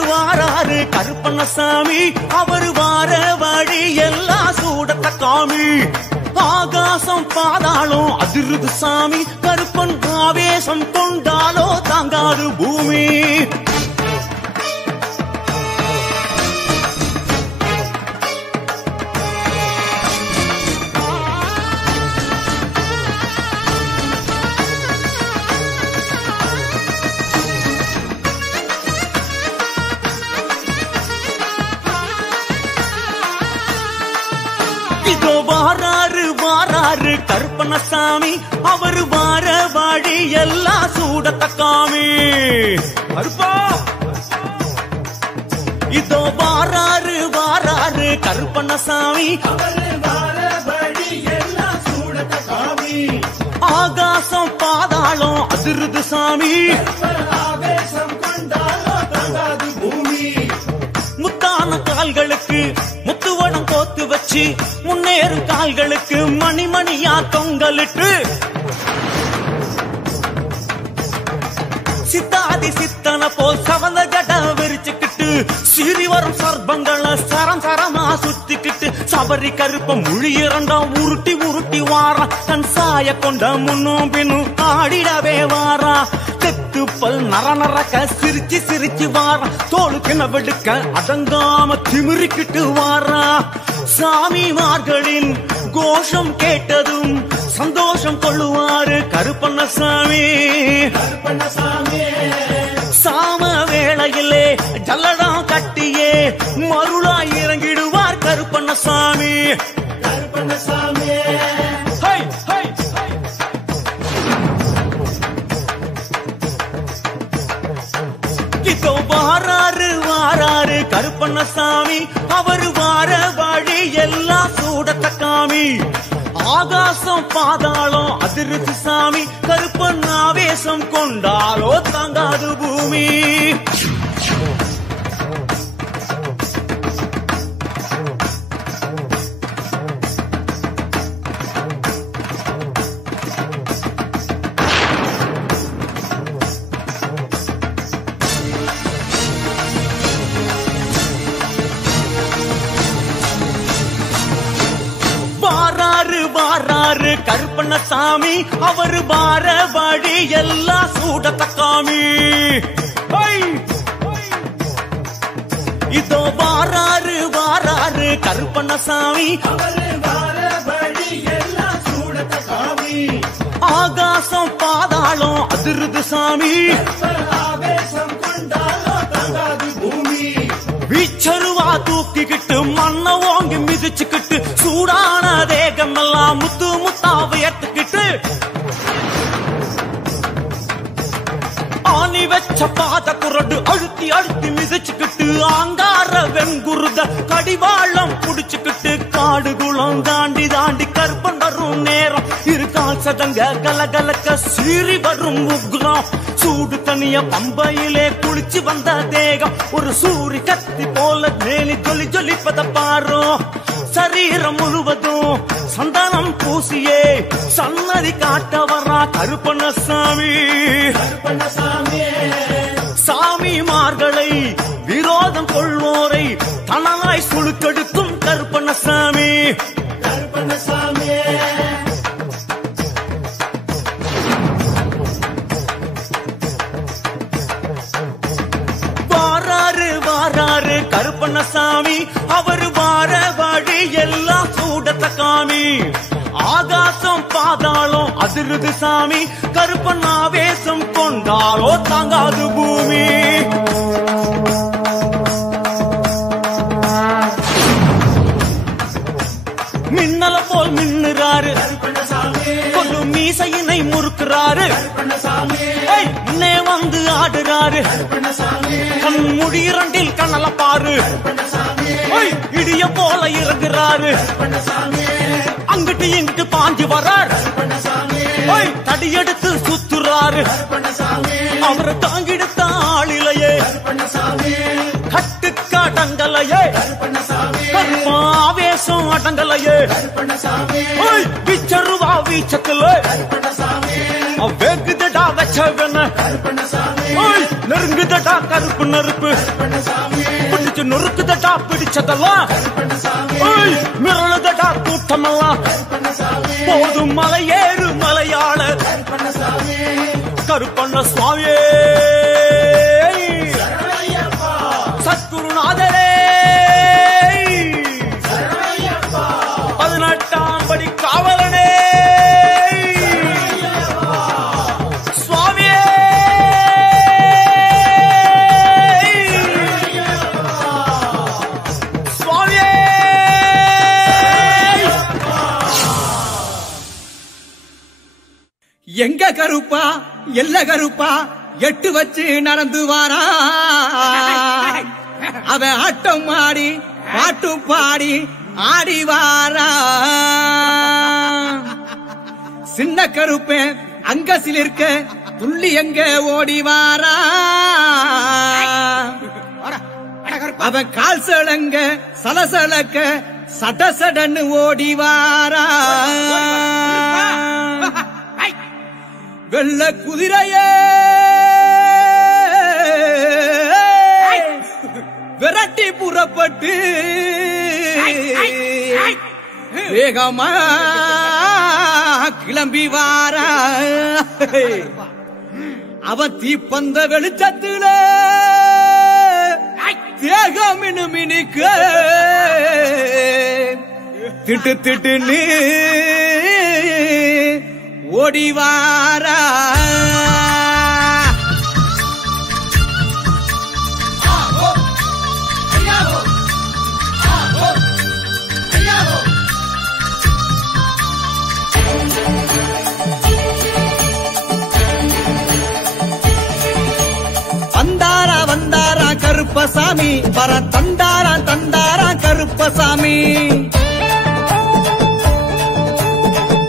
கருப்பு கருப்பண்ணசாமி அவர் வார வழி எல்லாம் சூடத்த காமி ஆகாசம் பாதாளம் அதிருது சாமி கருப்பன் ஆவேசம் கொண்டாலோ தாங்காது பூமி இதோ வாராரு வாராரு கருப்பண்ணசாமி அவர் வார வாடி எல்லாம் சூடத்த காமி கருப்பா இதோ வாராரு வாராரு கருப்பண்ணசாமி அவர் வார வாடி எல்லாம் சூடத்த காமி ஆகாசம் பாதாளம் அதிருது சாமி ஆவேசம் கொண்டாலோ தாங்காது பூமி முத்தான கால்களுக்கு முத்துவடம் கோத்து வச்சு முன்னேறும் கால்களுக்கு மணிமணியா தொங்கலிட்டு சித்தாதி சித்தன போல் சவந்த ஜட விரிச்சுக்கிட்டு சிறி வரும் சர்பங்களை சரம் சரமா சுத்திக்கிட்டு சபரி கருப்ப மொழி இரண்டாம் உருட்டி உருட்டி வாரா தன் சாய கொண்ட முன்னும் பின்னும் ஆடிடவே வாரா தெத்துப்பல் நர நரக்க சிரிச்சு சிரிச்சு வாரா தோளுக்கு வெடுக்க அடங்காம திமிரிக்கிட்டு வாரா சாமிமார்களின் கோஷம் கேட்டதும் சந்தோஷம் கொள்ளுவாரு கருப்பண்ணசாமி சாம வேளையிலே ஜல்லடம் கட்டியே மருளாய் இறங்கிடுவார் கருப்பண்ணசாமி இதோ வாராரு வாராரு கருப்பண்ணசாமி அவர் வார வழி எல்லாம் சூடத்த காமி ஆகாசம் பாதாளம் அதிருது சாமி கருப்பன் ஆவேசம் கொண்டாலோ தாங்காது பூமி வாராரு கருப்பண்ணசாமி அவர் வார வழி எல்லாம் சூடத்த காமி இதோ வாராரு வாராரு கருப்பண்ணசாமி அவர் வார வழி எல்லாம் சூடத்த காமி ஆகாசம் பாதாளம் அதிருது சாமி ஆவேசம் கொண்டாலோ தாங்காது பூமி வீச்சருவா தூக்கிக்கிட்டு மண்ண ஓங்கி மிதிச்சுக்கிட்டு சூடான தேகம் எல்லாம் முத்து முத்தா உயர்த்துக்கிட்டு ஆணி வச்ச பாத குரடு அழுத்தி அழுத்தி மிதிச்சுக்கிட்டு ஆங்கார வெங்குருத கடிவாளம் புடிச்சுக்கிட்டு காடு குளம் தாண்டி தாண்டி கருப்பன் வரும் நேரம் இருக்கால் சதங்க கலகலக்க சீறி வரும் உக்ரம் சூடு தனிய பம்பையிலே குளிச்சு வந்த தேகம் ஒரு சூரி கத்தி போல மேலி ஜொலி ஜொலிப்பத பாரும் சரீரம் முழுவதும் சந்தனம் பூசியே சன்னதி காட்ட வரா கருப்பண்ணசாமி சாமிமார்களை விரோதம் கொள்வோரை தனலாய் சுழுக்கெடுக்கும் கருப்பண்ணசாமி வாராரு வாராரு கருப்பண்ணசாமி அவர் வார வழி எல்லாம் சூடத்த காமி ஆகாசம் பாதாளம் அதிருது சாமி கருப்பன் ஆவேசம் கொண்டாலோ தாங்காது பூமி மின்னல போல் மின்னுறாரு கொண்டு மீசையினை முறுக்குறாரு முன்னே வந்து ஆடுறாரு கண் முடிரண்டில் கண்ணல பாரு இடிய போல இறங்குறாரு அங்கிட்டு இங்கிட்டு பாஞ்சு வர்றார் தடியெடுத்து சுத்துறாரு அவரை தாங்கிடுத்த ஆளிலையே கட்டுக்காடங்கலையே ஆவேசம் அடங்கலையே பிச்சருவா வீச்சத்துல வெகுதடா வச்சவன நெருங்குதடா கருப்பு நெருப்பு பிடிச்சு நொறுக்குதடா பிடிச்சதெல்லாம் மிரளுதடா கூட்டமெல்லாம் போதும் மலையேறு மலையாள கருப்பண்ண சுவாமியே சத்குருநாதரே 18ஆம் படி காவலனே சுவாமியே சுவாமியே எங்க கருப்பா எல்ல கருப்பா எட்டு வச்சு நடந்து வாரா அவன் ஆட்டம் ஆடி பாட்டு பாடி ஆடி வாரா சின்ன கருப்பேன் அங்க சிலிர்க்க துள்ளி எங்க ஓடி வாரா அவன் கால் சலங்க சலசலக்க சடசடன்னு ஓடி வாரா வெள்ள குதிரையே விரட்டி புறப்பட்டு வேகமா கிளம்பி வாரா அவன் தீப்பந்த வெளிச்சத்துல தேகம் மினுமினுக்க திட்டு திட்டுன்னு ஓடி வாரா வந்தாரா வந்தாரா கருப்பசாமி வர தந்தாரா தந்தாரா கருப்பசாமி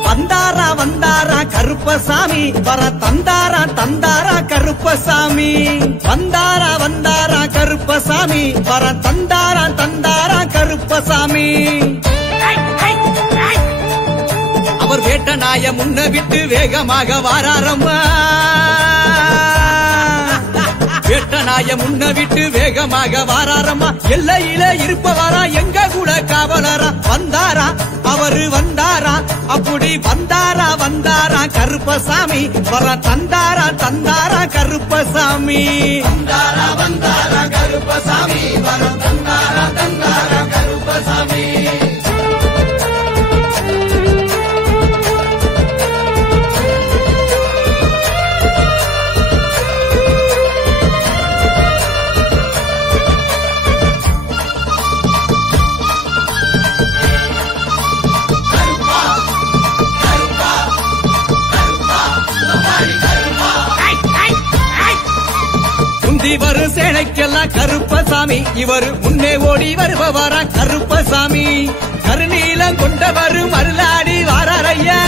வந்தாரா வந்தாரா கருப்பசாமி வர தந்தாரா தந்தாரா கருப்பசாமி வந்தாரா வந்தாரா கருப்பசாமி வர தந்தாரா தந்தாரா கருப்பசாமி அவர் வேட்ட நாய முன்ன விட்டு வேகமாக வாராரம்மா வேட்ட நாய முன்ன விட்டு வேகமாக வாராரம்மா எல்லையில இருப்பவாரா எங்க கூட காவலரா வந்தாரா அவரு வந்தாரா அப்படி வந்தாரா வந்தாரா கருப்பசாமி வர தந்தாரா தந்தாரா கருப்பசாமி வந்தாரா வந்தாரா கருப்பசாமி வர தந்தாரா தந்தாரா கருப்பசாமி வரும் சேனைக்கெல்லாம் கருப்பசாமி இவர் முன்னே ஓடி வருபவரா கருப்பசாமி கருநீலம் கொண்டவர் மருளாடி வாராரையா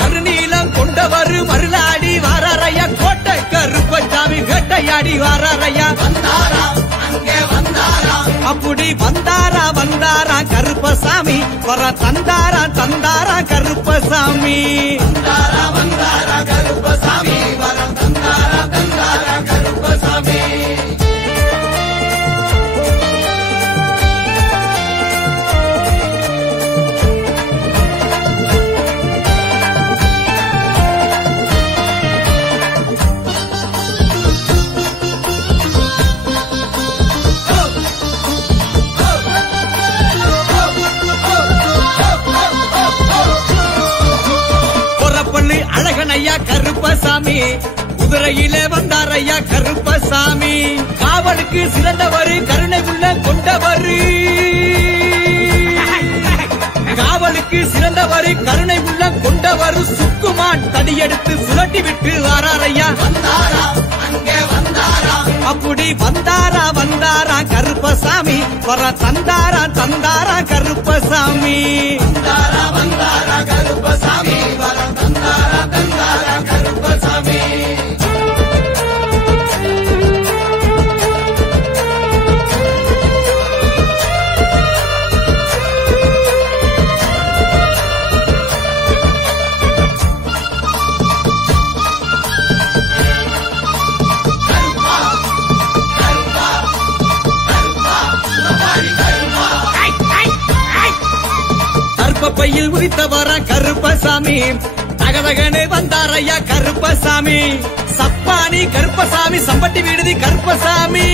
கருநீலம் கொண்டவர் மருளாடி வாராரையா கோட்டை கருப்பசாமி வேட்டையாடி வாராரையா வந்தாரா அங்கே வந்தாரா அப்படி வந்தாரா வந்தாரா கருப்பசாமி வர தந்தாரா தந்தாரா கருப்பசாமி வந்தாரா வந்தாரா கருப்பசாமி வர தந்தாரா தந்தாரா கருப்பசாமி அழகனையா கருப்பசாமி குதிரையிலே வந்தார் ஐயா கருப்பசாமி காவலுக்கு சிறந்தவர் கருணை உள்ள கொண்டவர் காவலுக்கு சிறந்தவர் கருணை உள்ள கொண்டவர் சுக்குமான் தடியெடுத்து சுழட்டி விட்டு வாராரையா வந்தாரா அங்கே வந்தாரா அப்படி வந்தாரா வந்தாரா கருப்பசாமி வர தந்தாரா தந்தாரா கருப்பசாமி வந்தாரா வந்தாரா கருப்பசாமி வர தந்தாரா தந்தாரா கருப்பசாமி சந்தையில் உரித்தவர கருப்பசாமி தகதகனே வந்தாரையா கருப்பசாமி சப்பானி கருப்பசாமி சம்பட்டி விடுதி கருப்பசாமி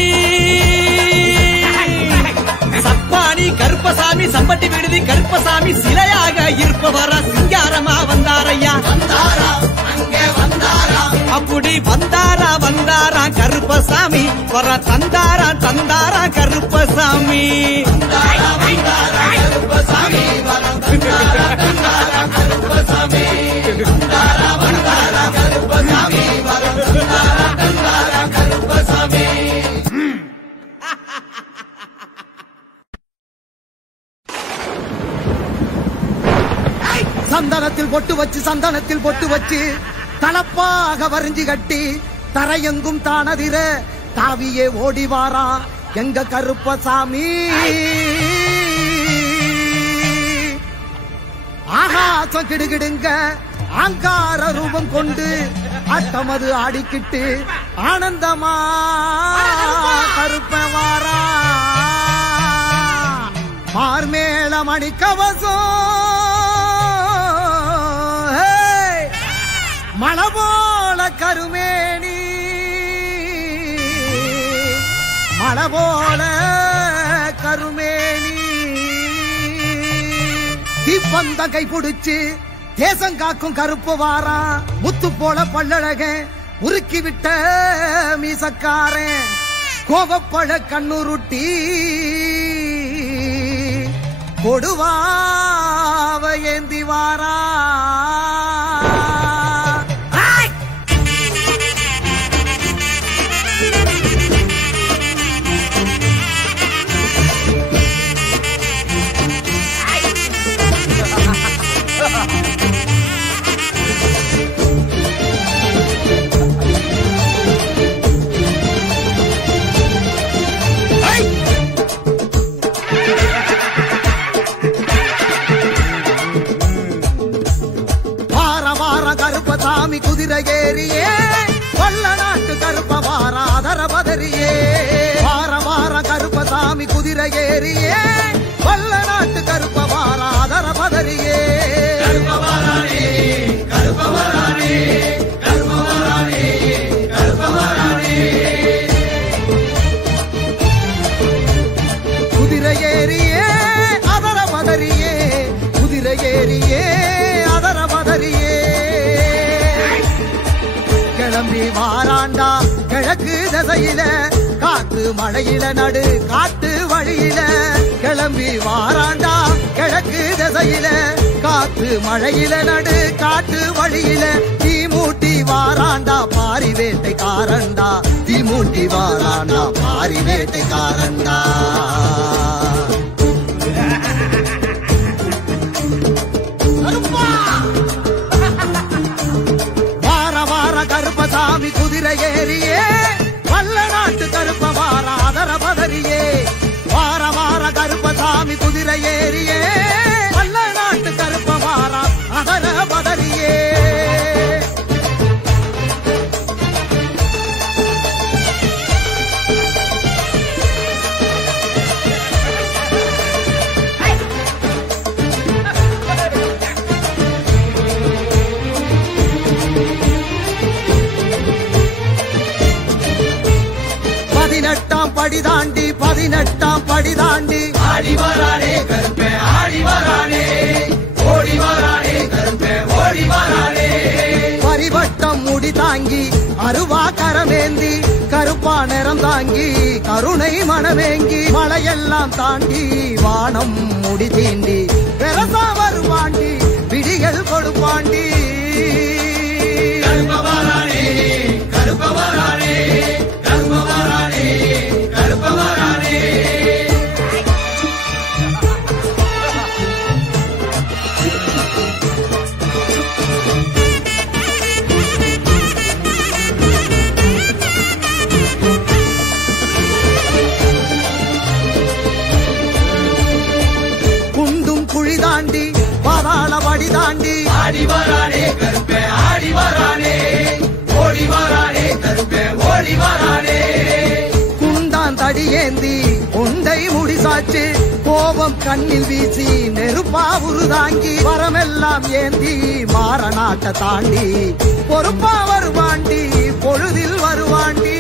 சப்பானி கருப்பசாமி சம்பட்டி விடுதி கருப்பசாமி சிலையாக இருப்பவர சிங்காரமா வந்தாரையா வந்தாரா அங்கே வந்தாரா அப்படி வந்தாரா வந்தாரா கருப்பசாமி வர தந்தாரா தந்தாரா கருப்பசாமி வந்தாரா வந்தாரா கருப்பசாமி வர தந்தாரா தந்தாரா கருப்பசாமி வந்தாரா வந்தாரா கருப்பசாமி வர தந்தாரா தந்தாரா கருப்பசாமி சந்தனத்தில் பொட்டு வச்சு தலப்பாக வரிஞ்சி கட்டி தரையெங்கும் தானதிர தாவியே ஓடிவாரா எங்க கருப்பசாமி ஆகாசம் கிடுகிடுங்க ஆங்கார ரூபம் கொண்டு அட்டமது ஆடிக்கிட்டு ஆனந்தமா கருப்பவாரா மார்மேள மணிக்கவசம் மலபோல கருமேனி மலபோல கருமேனி தீப்பந்த கை பிடிச்சு தேசம் காக்கும் கருப்பு வாரா முத்து போல பல்லழக உருக்கி விட்ட மீசக்காரன் கோவப்பழ கண்ணுருட்டி கொடுவாவ ஏந்தி வாரா கருப்பசாமி குதிரை ஏறியே கொல்ல நாட்டு கருப்ப வாராதர பதறியே வார வார கருப்பசாமி குதிரை ஏறியே கொல்ல நாட்டு கருப்ப வாராதர பதறியே குதிரை ஏறியே அதர பதறியே குதிரை ஏறியே அதர பதறியே கிளம்பி வாராண்டா கிழக்கு திசையில காத்து மழையில நடு காட்டு வழியில கிளம்பி வாராண்டா கிழக்கு திசையில காத்து மழையில நடு காட்டு வழியில தீ மூட்டி வாராண்டா பாரி வேட்டைக்காரண்டா தீ மூட்டி வாராண்டா பாரி வேட்டைக்காரண்டா கருப்பசாமி குதிரை ஏறியே வல்ல நாட்டு கருப்ப வாராதர பதறியே வார வார கருப்பசாமி குதிரை ஏறியே வல்ல நாட்டு கருப்ப வாரா அதர பதறியே பதினெட்டாம் படி தாண்டி ஆடி வரானே கருப்பே ஆடி வரானே ஓடி வரானே கருப்பே ஓடி வரானே பரிவட்டம் முடி தாங்கி அருவா கரமேந்தி கருப்பா நிறம் தாங்கி கருணை மனமேங்கி மலையெல்லாம் தாண்டி வானம் முடி தீண்டி பெரசா வருவாண்டி விடிகள் கொடுப்பாண்டி கருப்பவரானே கருப்பவரானே கருப்பவரானே கருப்பவரானே குண்டும் குழி தாண்டி பாதாள வடி தாண்டி ஆடி வரானே கருப்பே ஆடி வரானே ஓடி வரானே கருப்பே ஓடி வரானே குண்டான் தடி ஏந்தி உண்டை முடிசாச்சு கோபம் கண்ணில் வீசி நெருப்பா உருதாங்கி வரமெல்லாம் ஏந்தி மாறநாட்ட தாண்டி பொறுப்பா வருவாண்டி பொழுதில் வருவாண்டி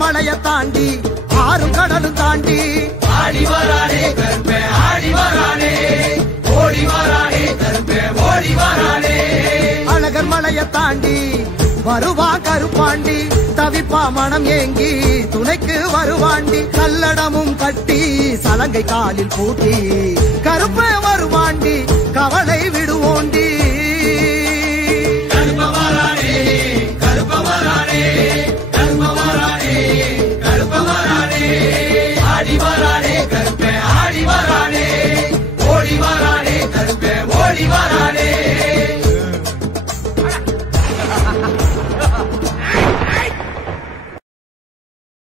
மலைய தாண்டி ஆறும் கடலும் தாண்டி ஆடி வரானே கருப்பே ஆடி வரானே ஓடி வரானே கருப்பே ஓடி வரானே அழகர் மலைய தாண்டி வருவா கருப்பாண்டி தவிப்பா மனம் ஏங்கி துணைக்கு வருவாண்டி கல்லடமும் கட்டி சலங்கை காலில் பூட்டி கருப்பே வருவாண்டி கவலை